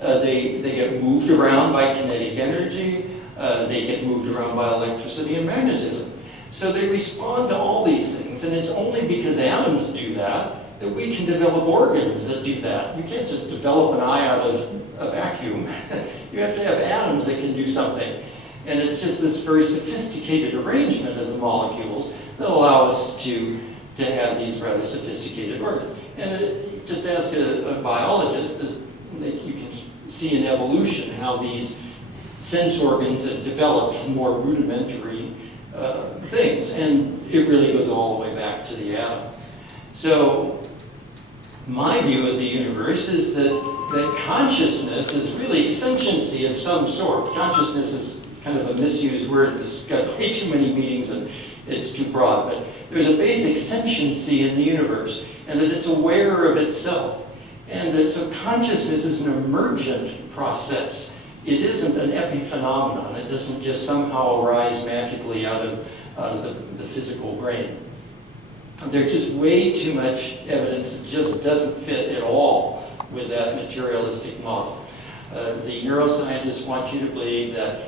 They get moved around by kinetic energy. They get moved around by electricity and magnetism. So they respond to all these things, and it's only because atoms do that that we can develop organs that do that. You can't just develop an eye out of a vacuum. You have to have atoms that can do something. And it's just this very sophisticated arrangement of the molecules that allow us to have these rather sophisticated organs. And just ask a biologist, that you can see in evolution how these sense organs have developed from more rudimentary things. And it really goes all the way back to the atom. So my view of the universe is that consciousness is really sentiency of some sort. Consciousness is kind of a misused word. It's got way too many meanings and it's too broad. But there's a basic sentiency in the universe, and that it's aware of itself. And that so consciousness is an emergent process. It isn't an epiphenomenon. It doesn't just somehow arise magically out of the physical brain. There's just way too much evidence that just doesn't fit at all with that materialistic model. The neuroscientists want you to believe that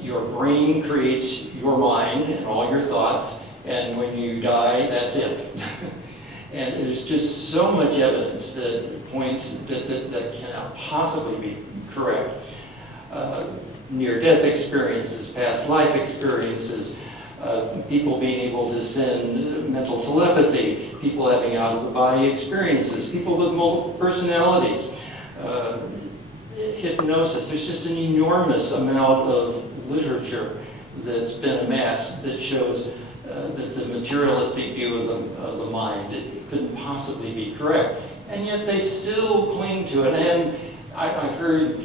your brain creates your mind and all your thoughts, and when you die, that's it. And there's just so much evidence that points that cannot possibly be correct. Near-death experiences, past life experiences, people being able to send mental telepathy, people having out-of-the-body experiences, people with multiple personalities, hypnosis. There's just an enormous amount of literature that's been amassed that shows that the materialistic view of the mind, it couldn't possibly be correct. And yet they still cling to it. And I've heard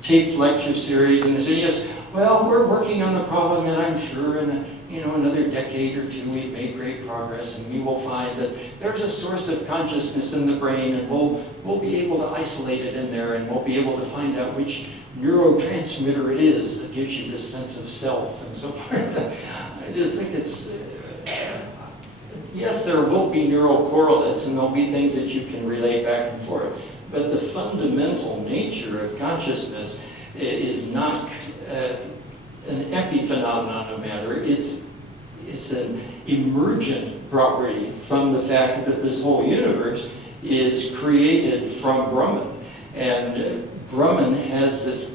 taped lecture series, and they say, yes, well, we're working on the problem, and I'm sure in another decade or two we've made great progress, and we will find that there's a source of consciousness in the brain, and we'll be able to isolate it in there, and we'll be able to find out which neurotransmitter it is that gives you this sense of self and so forth. I just think it's, yes, there will be neural correlates, and there'll be things that you can relate back and forth, but the fundamental nature of consciousness is not an epiphenomenon of matter. It's an emergent property from the fact that this whole universe is created from Brahman. And Brahman has this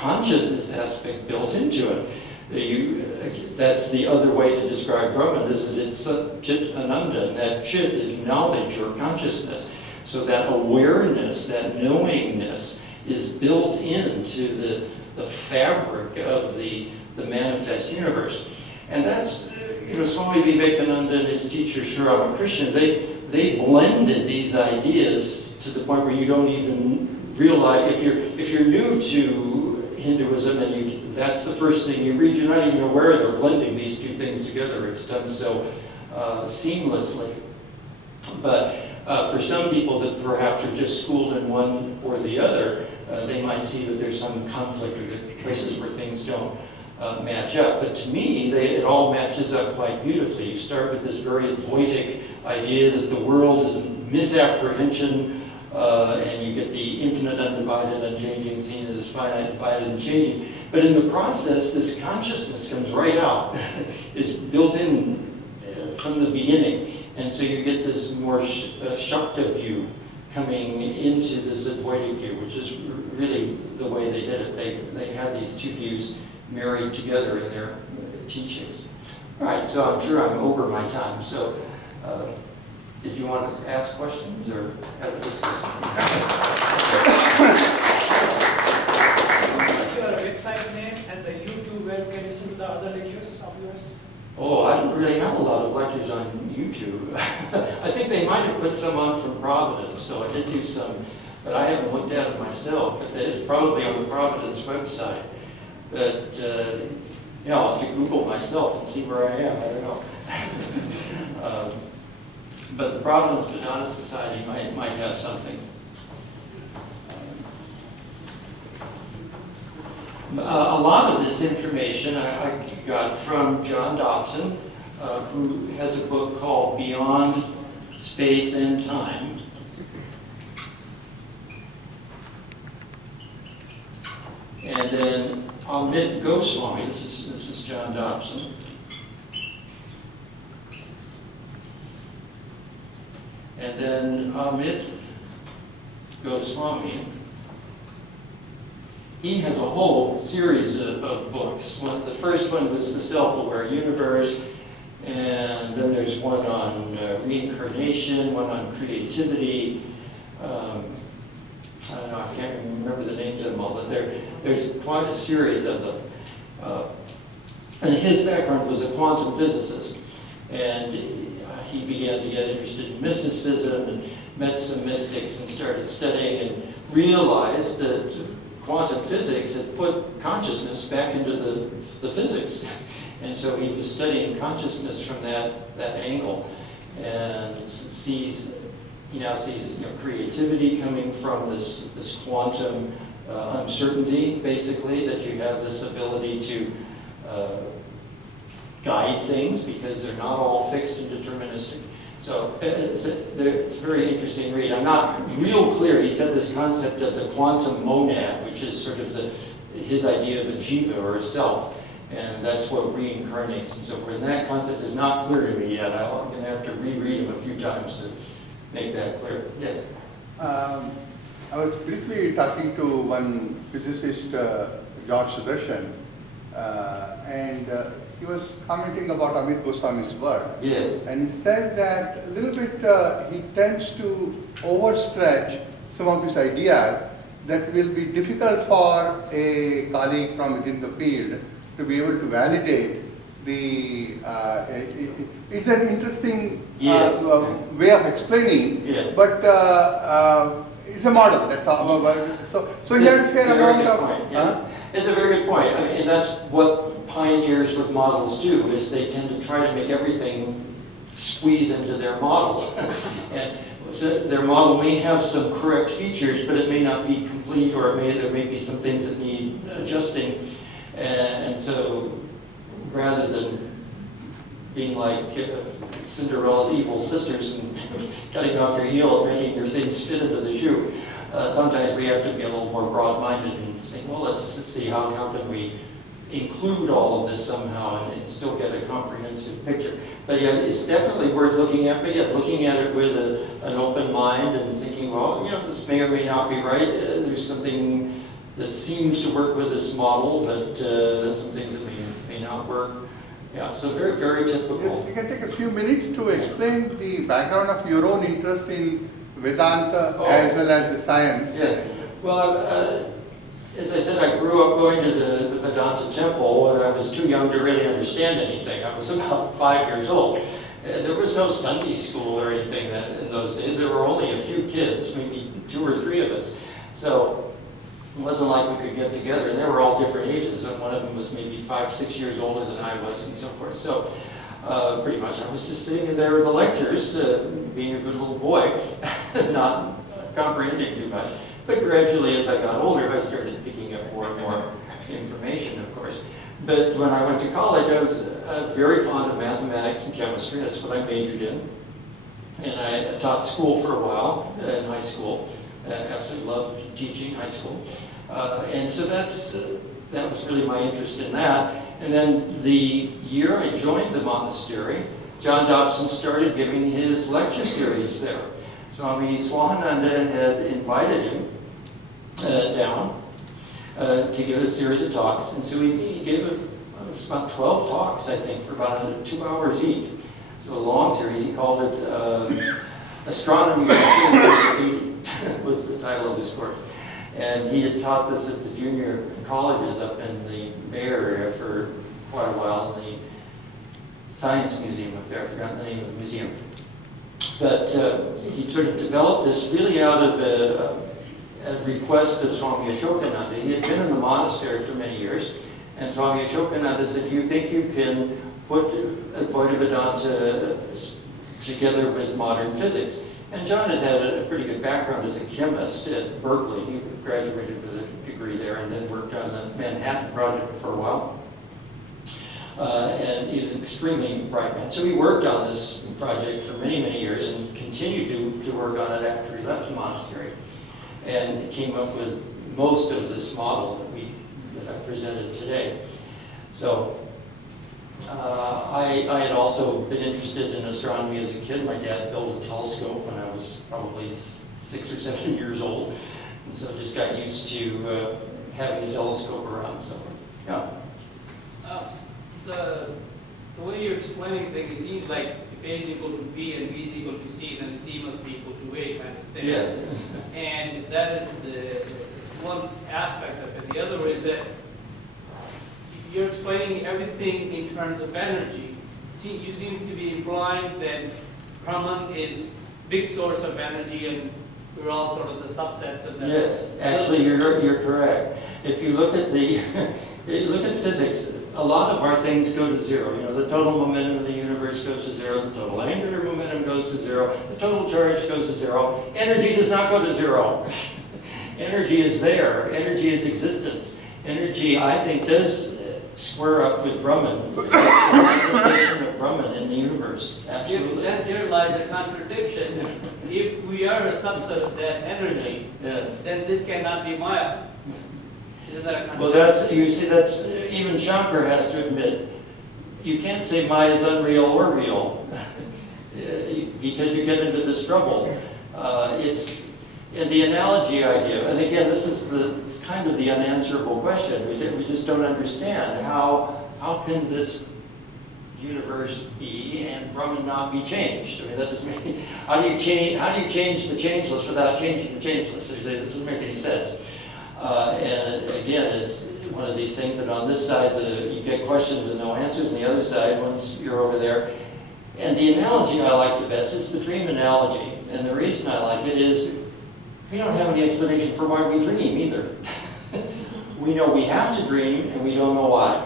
consciousness aspect built into it. That's the other way to describe Brahman, is that it's Chit Ananda, and that Chit is knowledge or consciousness. So that awareness, that knowingness is built into the fabric of the manifest universe. And that's, Swami Vivekananda and his teacher Sri Ramakrishna, they blended these ideas to the point where you don't even realize, if you're new to Hinduism and that's the first thing you read, you're not even aware they're blending these two things together. It's done so seamlessly. But for some people that perhaps are just schooled in one or the other, they might see that there's some conflict or that places where things don't match up. But to me, it all matches up quite beautifully. You start with this very Voitic idea that the world is a misapprehension, and you get the infinite, undivided, unchanging seen as finite, divided, and changing. But in the process, this consciousness comes right out. It's built in from the beginning. And so you get this more Shakta view coming into this Advaitic view, which is really the way they did it. They had these two views married together in their teachings. All right, so I'm sure I'm over my time. So did you want to ask questions or have a discussion? What's your website name and the YouTube lectures of yours? Oh, I don't really have a lot of lectures on YouTube. I think they might have put some on from Providence, so I did do some, but I haven't looked at it myself. But it's probably on the Providence website. But yeah, I'll have to Google myself and see where I am. I don't know. But the Providence Vedanta Society might have something. A lot of this information I got from John Dobson, who has a book called Beyond Space and Time. And then Amit Goswami, this is John Dobson. And then Amit Goswami, he has a whole series of books. The first one was The Self-Aware Universe, and then there's one on reincarnation, one on creativity. I don't know, I can't remember the names of them all, but there's quite a series of them. And his background was a quantum physicist, and he began to get interested in mysticism and met some mystics and started studying and realized that quantum physics had put consciousness back into the physics. And so he was studying consciousness from that angle, and he now sees creativity coming from this quantum uncertainty, basically, that you have this ability to guide things because they're not all fixed and deterministic. So it's a very interesting read. I'm not real clear. He's got this concept of the quantum monad, which is sort of his idea of a jiva, or a self, and that's what reincarnates and so forth. And that concept is not clear to me yet. I'm going to have to reread him a few times to make that clear. Yes? I was briefly talking to one physicist, George Sudarshan, and he was commenting about Amit Goswami's work. Yes. And he said that a little bit he tends to overstretch some of his ideas that will be difficult for a colleague from within the field to be able to validate the, it's an interesting Yes. way of explaining, Yes. but it's a model, that's all. So he had a fair amount of... Point, yeah. It's a very good point. I mean, and that's what pioneers with models do, is they tend to try to make everything squeeze into their model. And so their model may have some correct features, but it may not be complete, or there may be some things that need adjusting. And so rather than being like Cinderella's evil sisters and cutting off your heel and making your things fit into the shoe, sometimes we have to be a little more broad-minded and think, well, let's see how can we include all of this somehow and still get a comprehensive picture. But yeah, it's definitely worth looking at, but yeah, looking at it with an open mind and thinking, well, this may or may not be right. There's something that seems to work with this model, but some things that may not work. Yeah, so very, very typical. Yes, you can take a few minutes to explain the background of your own interest in Vedanta as well as the science. Yeah. Well, as I said, I grew up going to the Vedanta temple when I was too young to really understand anything. I was about 5 years old. There was no Sunday school or anything in those days. There were only a few kids, maybe 2 or 3 of us. So it wasn't like we could get together, and they were all different ages, and one of them was maybe 5, 6 years older than I was, and so forth. So pretty much I was just sitting there with the lectures, being a good little boy, not comprehending too much. But gradually, as I got older, I started picking up more and more information, of course. But when I went to college, I was very fond of mathematics and chemistry. That's what I majored in. And I taught school for a while in high school. I absolutely loved teaching high school. And so that was really my interest in that. And then the year I joined the monastery, John Dobson started giving his lecture series there. Swami Swahananda had invited him down to give a series of talks. And so he gave about 12 talks, I think, for about 2 hours each. So a long series. He called it Astronomy was the title of his course. And he had taught this at the junior colleges up in the Bay Area for quite a while in the Science Museum up there. I've forgotten the name of the museum. But he sort of developed this really out of a request of Swami Ashokananda. He had been in the monastery for many years, and Swami Ashokananda said, "Do you think you can put Advaita Vedanta together with modern physics?" And John had had a pretty good background as a chemist at Berkeley. He graduated with a degree there and then worked on the Manhattan Project for a while. And he was an extremely bright man. So he worked on this project for many, many years and continued to work on it after he left the monastery. And came up with most of this model that I presented today. So I had also been interested in astronomy as a kid. My dad built a telescope when I was probably 6 or 7 years old. And so just got used to having a telescope around. So, yeah. The way you're explaining things, it seems like if A is equal to B and B is equal to C, then C must be equal to A kind of thing. Yes. And that is the one aspect of it. The other is that if you're explaining everything in terms of energy, you seem to be implying that Brahman is big source of energy and we're all sort of the subsets of that. Yes, actually you're correct. If you look at physics, a lot of our things go to zero. You know, the total momentum of the universe goes to zero, the total angular momentum goes to zero, the total charge goes to zero. Energy does not go to zero. Energy is there. Energy is existence. Energy, I think, does square up with Brahman. It's the manifestation of Brahman in the universe. Absolutely. Then there lies a contradiction. If we are a subset of that energy, Yes. then this cannot be Maya. Isn't that a contradiction? Well, you see, that's, even Shankar has to admit, you can't say Maya is unreal or real, because you get into this trouble. It's in the analogy idea, and again, this is it's kind of the unanswerable question. We just don't understand how can this universe be and Brahman not be changed? I mean, that doesn't make. How do you change the changeless without changing the changeless? It doesn't make any sense. And again, it's one of these things that on this side you get questions with no answers, and the other side, once you're over there. And the analogy I like the best is the dream analogy. And the reason I like it is we don't have any explanation for why we dream either. We know we have to dream, and we don't know why.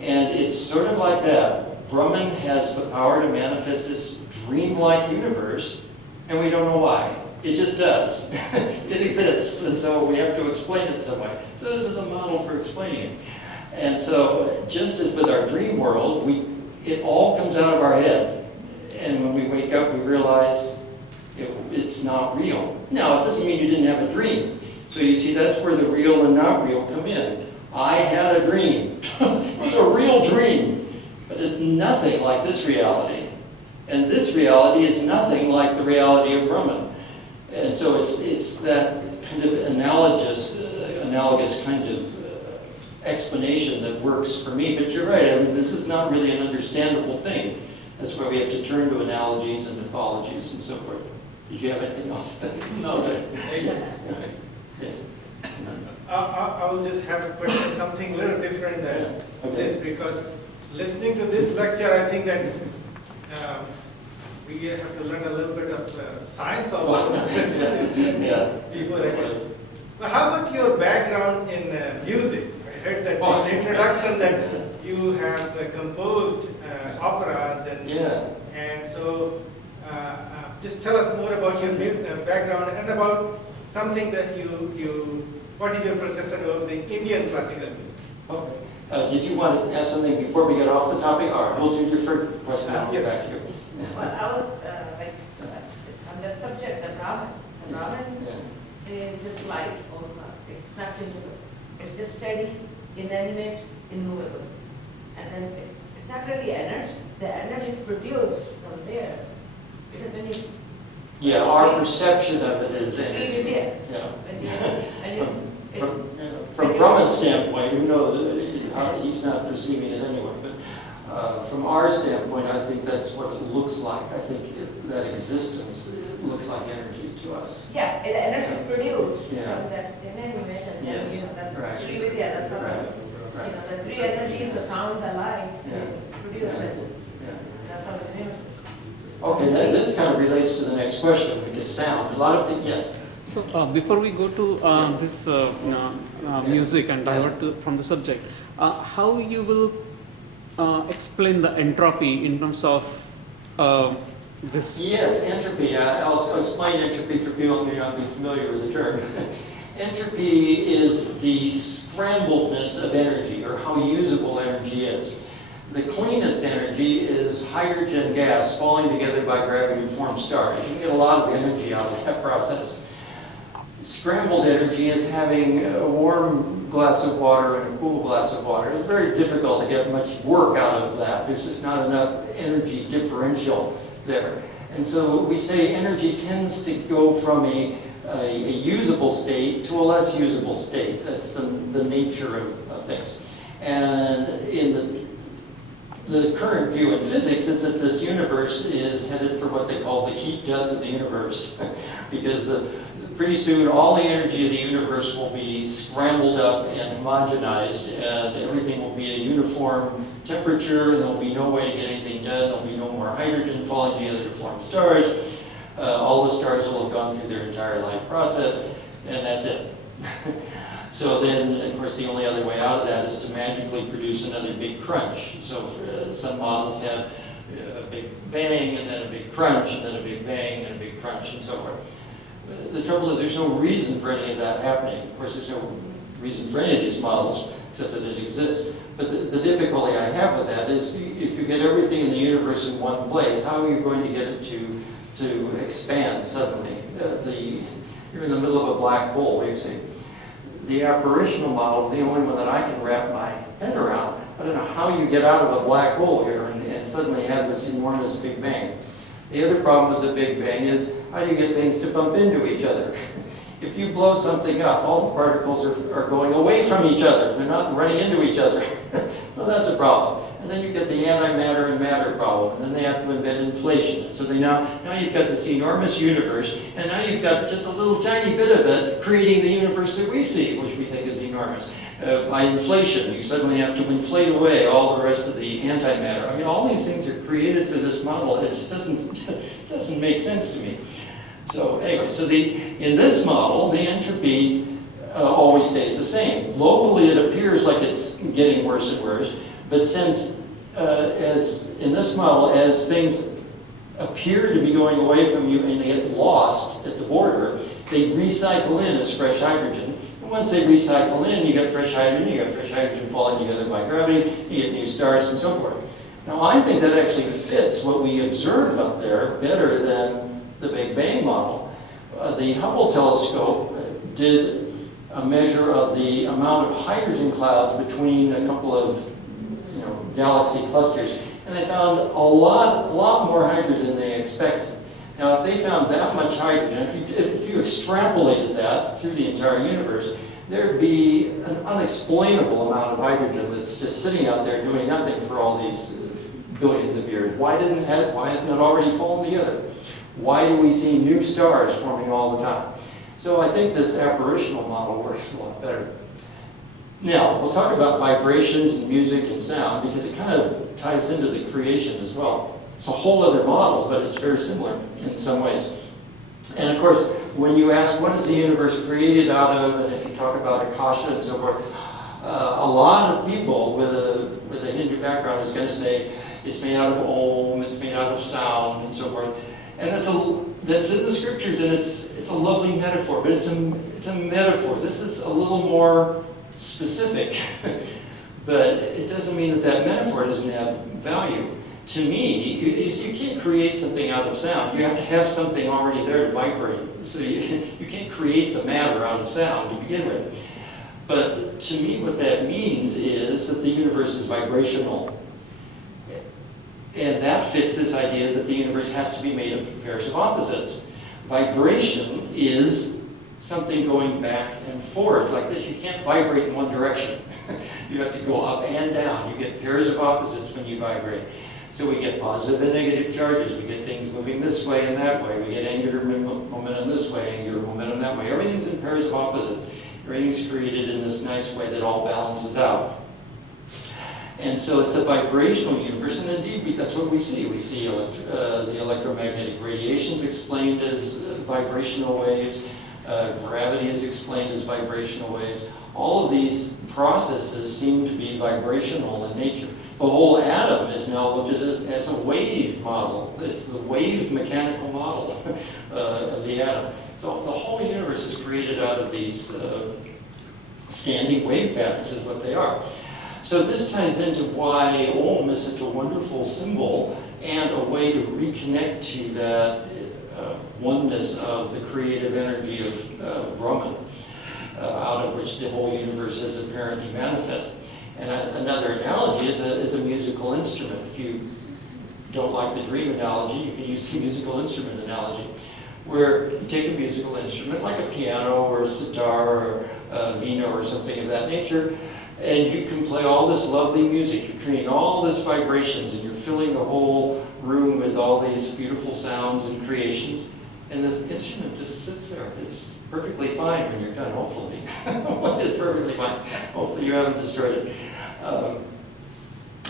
And it's sort of like that. Brahman has the power to manifest this dreamlike universe, and we don't know why. It just does. It exists, and so we have to explain it some way. So this is a model for explaining it. And so just as with our dream world, it all comes out of our head. And when we wake up, we realize it's not real. Now, it doesn't mean you didn't have a dream. So you see, that's where the real and not real come in. I had a dream. It was a real dream. But it's nothing like this reality. And this reality is nothing like the reality of Brahman. And so it's that kind of analogous kind of explanation that works for me. But you're right, I mean, this is not really an understandable thing. That's why we have to turn to analogies and mythologies and so forth. Did you have anything else? No. Yes. I will just have a question, something a little different than this, because listening to this lecture, I think that we have to learn a little bit of science also. But how about your background in music? I heard that in the introduction that you have composed operas, and so just tell us more about your background and about something that what is your perception of the Indian classical music? Okay. Did you want to ask something before we get off the topic? All right, we'll do your first question and I'll get back to you. Well, I was on that subject, the Brahman. The Brahman is just light, or it's not changeable. It's just steady, inanimate, immovable. And then it's not really energy. The energy is produced from there. Because when you our perception of it is energy. There. Yeah. From Brahman's standpoint, who knows? He's not perceiving it anyway. But from our standpoint, I think that's what it looks like. I think that existence looks like energy to us. Yeah, the energy is produced Yeah. from that inanimate, and then Yes. that's Right. Srividya, that's all. Right. You know, the three energies, the sound, the light, Yeah. is produced, and Yeah. that's how the universe is. Okay, this kind of relates to the next question, because sound. A lot of people, yes. So before we go to this music and divert from the subject, how you will explain the entropy in terms of this? Yes, entropy. I'll explain entropy for people who may not be familiar with the term. Entropy is the scrambledness of energy, or how usable energy is. The cleanest energy is hydrogen gas falling together by gravity to form stars. You can get a lot of energy out of that process. Scrambled energy is having a warm glass of water and a cool glass of water. It's very difficult to get much work out of that. There's just not enough energy differential there. And so we say energy tends to go from a usable state to a less usable state. That's the nature of things. And in the current view in physics is that this universe is headed for what they call the heat death of the universe. Because pretty soon all the energy of the universe will be scrambled up and homogenized, and everything will be a uniform temperature, and there'll be no way to get anything done. There'll be no more hydrogen falling together to form stars. All the stars will have gone through their entire life process, and that's it. So then, of course, the only other way out of that is to magically produce another big crunch. So some models have a big bang, and then a big crunch, and then a big bang, and a big crunch, and so forth. The trouble is there's no reason for any of that happening. Of course, there's no reason for any of these models, except that it exists. But the difficulty I have with that is if you get everything in the universe in one place, how are you going to get it to expand suddenly? You're in the middle of a black hole, you see. The apparitional model is the only one that I can wrap my head around. I don't know how you get out of a black hole here and suddenly have this enormous Big Bang. The other problem with the Big Bang is how do you get things to bump into each other? If you blow something up, all the particles are going away from each other. They're not running into each other. Well, that's a problem. And then you get the antimatter and matter problem. And then they have to invent inflation. So now you've got this enormous universe, and now you've got just a little tiny bit of it creating the universe that we see, which we think is enormous. By inflation, you suddenly have to inflate away all the rest of the antimatter. I mean, all these things are created for this model. It just doesn't make sense to me. So anyway, in this model, the entropy always stays the same. Locally, it appears like it's getting worse and worse, but since, as in this model, as things appear to be going away from you and they get lost at the border, they recycle in as fresh hydrogen. And once they recycle in, you get fresh hydrogen falling together by gravity, you get new stars and so forth. Now, I think that actually fits what we observe up there better than the Big Bang model. The Hubble telescope did a measure of the amount of hydrogen clouds between a couple of galaxy clusters, and they found a lot more hydrogen than they expected. Now, if they found that much hydrogen, if you extrapolated that through the entire universe, there'd be an unexplainable amount of hydrogen that's just sitting out there doing nothing for all these billions of years. Why hasn't it already fallen together? Why do we see new stars forming all the time? So I think this apparitional model works a lot better. Now, we'll talk about vibrations and music and sound because it kind of ties into the creation as well. It's a whole other model, but it's very similar in some ways. And of course, when you ask what is the universe created out of, and if you talk about Akasha and so forth, a lot of people with a Hindu background is going to say it's made out of Om, it's made out of sound, and so forth. And that's in the scriptures, and it's a lovely metaphor, but it's a metaphor. This is a little more specific, but it doesn't mean that metaphor doesn't have value. To me, you can't create something out of sound. You have to have something already there to vibrate. So you can't create the matter out of sound to begin with. But to me, what that means is that the universe is vibrational. And that fits this idea that the universe has to be made of pairs of opposites. Vibration is something going back and forth like this. You can't vibrate in one direction. You have to go up and down. You get pairs of opposites when you vibrate. So we get positive and negative charges. We get things moving this way and that way. We get angular momentum this way, angular momentum that way. Everything's in pairs of opposites. Everything's created in this nice way that all balances out. And so it's a vibrational universe, and indeed that's what we see. We see the electromagnetic radiations explained as vibrational waves. Gravity is explained as vibrational waves. All of these processes seem to be vibrational in nature. The whole atom is now looked at as a wave model. It's the wave mechanical model of the atom. So the whole universe is created out of these standing wave patterns, is what they are. So this ties into why Om is such a wonderful symbol and a way to reconnect to that oneness of the creative energy of Brahman, out of which the whole universe is apparently manifest. And another analogy is a musical instrument. If you don't like the dream analogy, you can use the musical instrument analogy, where you take a musical instrument like a piano or a sitar or a vina or something of that nature, and you can play all this lovely music. You're creating all these vibrations, and you're filling the whole room with all these beautiful sounds and creations. And the instrument just sits there. It's perfectly fine when you're done, hopefully. It's perfectly fine. Hopefully you haven't destroyed it.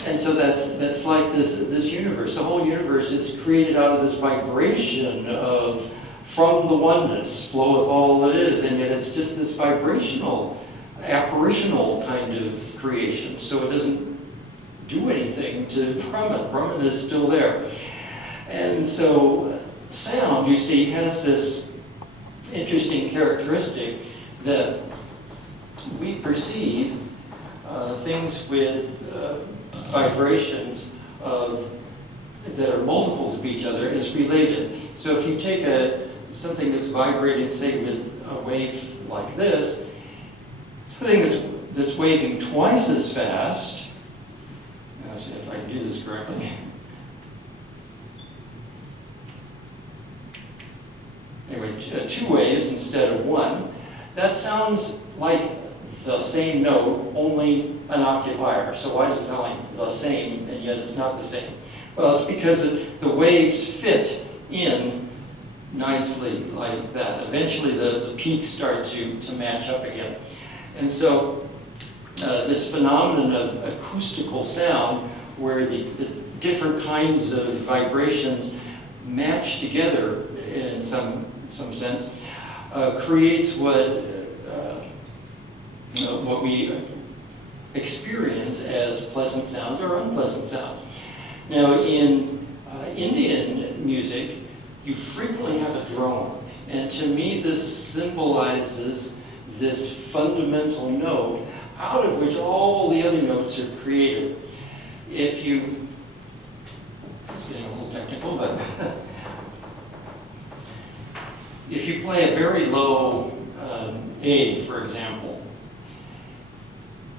And so that's like this universe. The whole universe is created out of this vibration of, from the oneness, floweth all that is, and yet it's just this vibrational, apparitional kind of creation. So it doesn't do anything to Brahman. Brahman is still there. And so sound, you see, has this interesting characteristic that we perceive things with vibrations that are multiples of each other as related. So if you take something that's vibrating, say, with a wave like this, something that's waving twice as fast. Let's see if I can do this correctly. Anyway, two waves instead of one. That sounds like the same note, only an octave higher. So why does it sound like the same, and yet it's not the same? Well, it's because the waves fit in nicely like that. Eventually the peaks start to match up again. And so this phenomenon of acoustical sound, where the different kinds of vibrations match together in some sense, creates what we experience as pleasant sounds or unpleasant sounds. Now, in Indian music, you frequently have a drone, and to me this symbolizes this fundamental note out of which all the other notes are created. If you, it's getting a little technical, but if you play a very low A, for example,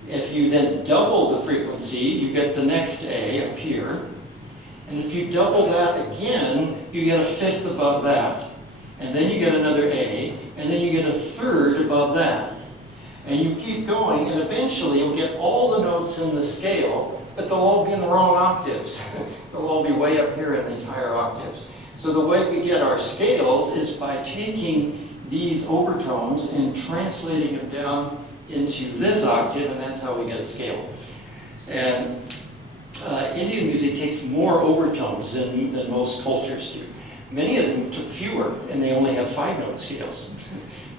if you then double the frequency, you get the next A up here. And if you double that again, you get a fifth above that. And then you get another A, and then you get a third above that. And you keep going, and eventually you'll get all the notes in the scale, but they'll all be in the wrong octaves. They'll all be way up here in these higher octaves. So the way we get our scales is by taking these overtones and translating them down into this octave, and that's how we get a scale. And Indian music takes more overtones than most cultures do. Many of them took fewer, and they only have 5-note scales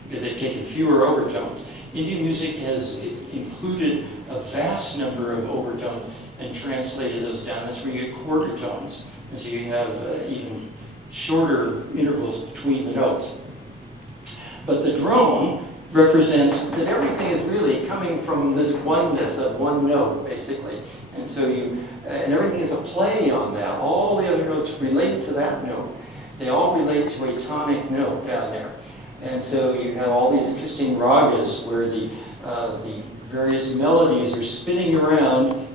because they've taken fewer overtones. Indian music has included a vast number of overtones and translated those down. That's where you get quarter tones, and so you have even shorter intervals between the notes. But the drone represents that everything is really coming from this oneness of one note, basically. And so and everything is a play on that. All the other notes relate to that note. They all relate to a tonic note down there. And so you have all these interesting ragas where the various melodies are spinning around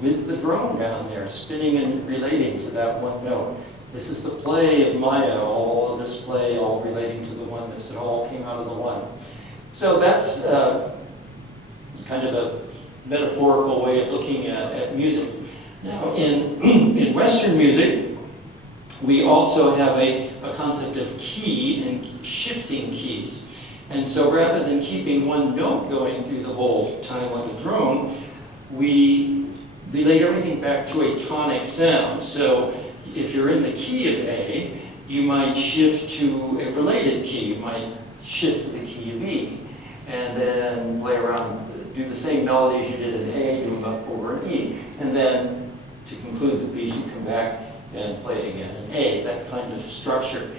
with the drone down there, spinning and relating to that one note. This is the play of Maya, all of this play, all relating to the oneness. It all came out of the one. So that's kind of a metaphorical way of looking at music. Now, in Western music, we also have a concept of key and shifting keys. And so rather than keeping one note going through the whole time like a drone, we relate everything back to a tonic sound. So if you're in the key of A, you might shift to a related key. You might shift to the key of E, and then play around, do the same melodies you did in A, do them up over in E. And then to conclude the piece, you come back and play it again in A, that kind of structure.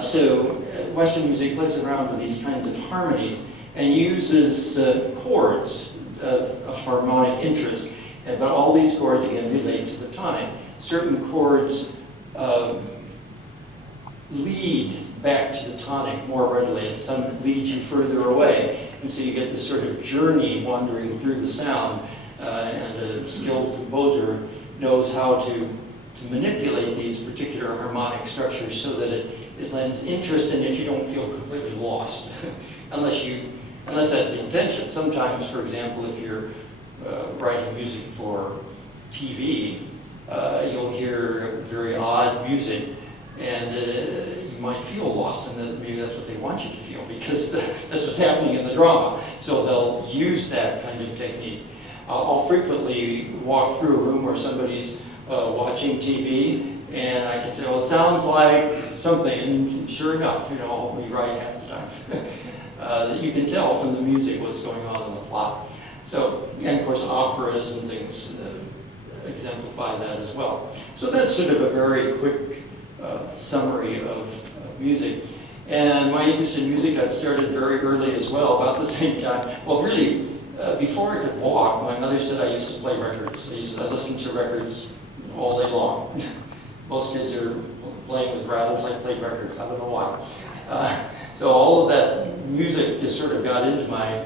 So Western music plays around with these kinds of harmonies and uses chords of harmonic interest. But all these chords, again, relate to the tonic. Certain chords lead back to the tonic more readily, and some lead you further away. And so you get this sort of journey wandering through the sound, and a skilled composer knows how to manipulate these particular harmonic structures so that it lends interest in it. You don't feel completely lost, unless that's the intention. Sometimes, for example, if you're writing music for TV, you'll hear very odd music, and you might feel lost, and then maybe that's what they want you to feel, because that's what's happening in the drama. So they'll use that kind of technique. I'll frequently walk through a room where somebody's watching TV, and I can say, well, it sounds like something, and sure enough, I'll be right half the time. You can tell from the music what's going on in the plot. So, and of course, operas and things exemplify that as well. So that's sort of a very quick summary of music. And my interest in music got started very early as well, about the same time. Well, really, before I could walk, my mother said I used to play records. I listened to records all day long. Most kids are playing with rattles. I played records. I don't know why. So all of that music just sort of got into my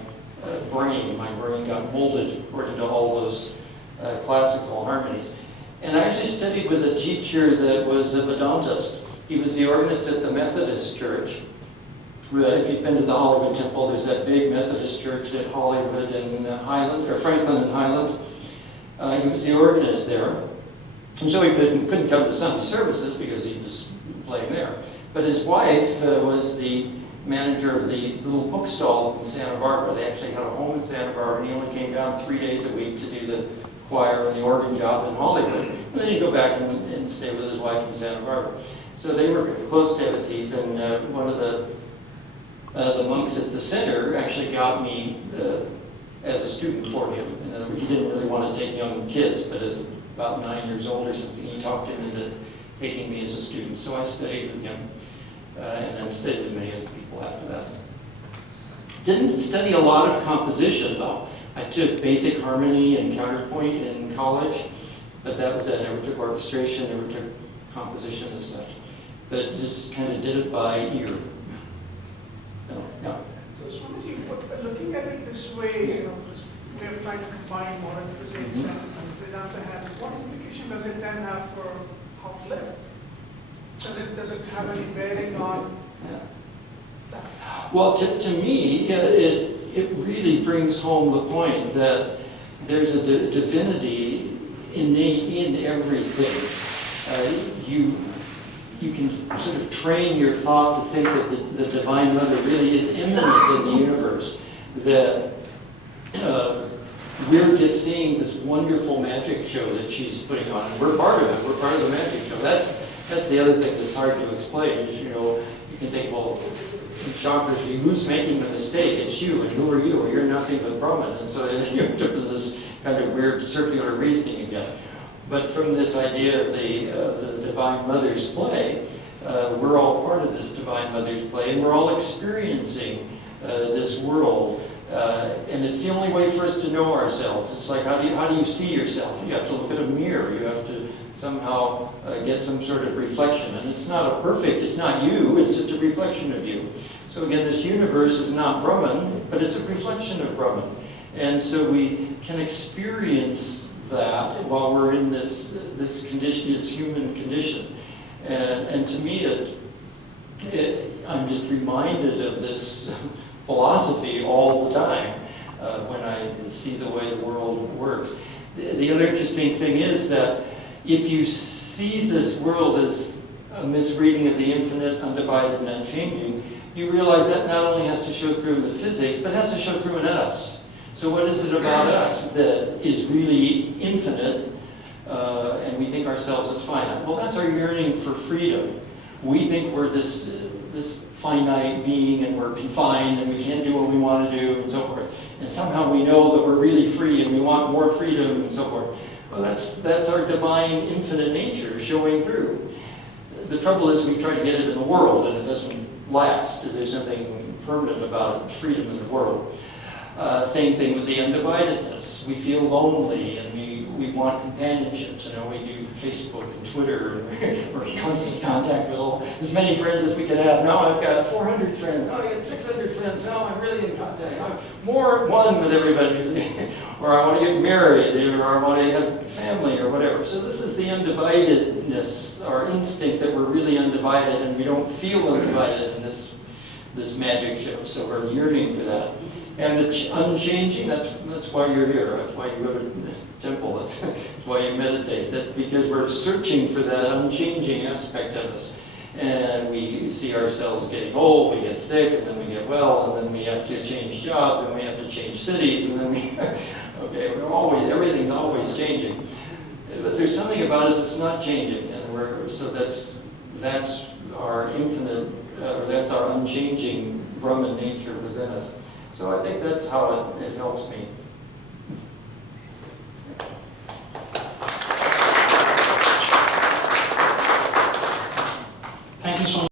brain. My brain got molded according to all those classical harmonies. And I actually studied with a teacher that was a Vedantist. He was the organist at the Methodist Church. If you've been to the Hollywood Temple, there's that big Methodist church at Hollywood and Highland, or Franklin and Highland. He was the organist there. And so he couldn't come to Sunday services because he was playing there. But his wife was the manager of the little bookstall in Santa Barbara. They actually had a home in Santa Barbara, and he only came down 3 days a week to do the choir and the organ job in Hollywood. And then he'd go back and stay with his wife in Santa Barbara. So they were close devotees, and one of the monks at the center actually got me as a student for him. In other words, he didn't really want to take young kids, but as about 9 years old or something, he talked him into taking me as a student. So I studied with him, and then studied with many other people after that. Didn't study a lot of composition, though. I took basic harmony and counterpoint in college, but that was it. I never took orchestration, never took composition and such. But just kind of did it by ear. So, yeah. So, Swamiji, looking at it this way, this way of trying to combine modern physics and Vedanta has, what implication does it then have for half length? Does it have any bearing on that? Well, to me, it really brings home the point that there's a divinity innate in everything. You can sort of train your thought to think that the Divine Mother really is immanent in the universe, that we're just seeing this wonderful magic show that she's putting on, and we're part of it. We're part of the magic show. That's the other thing that's hard to explain. Is, you can think, well, in Shankaraji, who's making the mistake? It's you, and who are you? Well, you're nothing but Brahman. And so you're into this kind of weird circular reasoning again. But from this idea of the Divine Mother's play, we're all part of this Divine Mother's play, and we're all experiencing this world. And it's the only way for us to know ourselves. It's like, how do you see yourself? You have to look at a mirror. You have to somehow get some sort of reflection. And it's not it's not you, it's just a reflection of you. So again, this universe is not Brahman, but it's a reflection of Brahman. And so we can experience that while we're in this condition, this human condition. And to me, I'm just reminded of this philosophy all the time when I see the way the world works. The other interesting thing is that if you see this world as a misreading of the infinite, undivided, and unchanging, you realize that not only has to show through in the physics, but has to show through in us. So what is it about us that is really infinite, and we think ourselves as finite? Well, that's our yearning for freedom. We think we're this finite being, and we're confined, and we can't do what we want to do, and so forth. And somehow we know that we're really free, and we want more freedom, and so forth. Well, that's our divine, infinite nature showing through. The trouble is we try to get it in the world, and it doesn't last. There's nothing permanent about it, freedom in the world. Same thing with the undividedness. We feel lonely, and we want companionships. You know, we do Facebook and Twitter, and we're in constant contact with as many friends as we can have. Now I've got 400 friends. Now I got 600 friends. Now I'm really in contact. I'm more at one with everybody. Or I want to get married, or I want to have a family, or whatever. So this is the undividedness, our instinct that we're really undivided, and we don't feel undivided in this magic show. So we're yearning for that. And the unchanging, that's why you're here. That's why you go to the temple. That's why you meditate. Because we're searching for that unchanging aspect of us. And we see ourselves getting old, we get sick, and then we get well, and then we have to change jobs, and we have to change cities, and then everything's always changing. But there's something about us that's not changing, and so that's our infinite, or that's our unchanging Brahman nature within us. So I think that's how it helps me.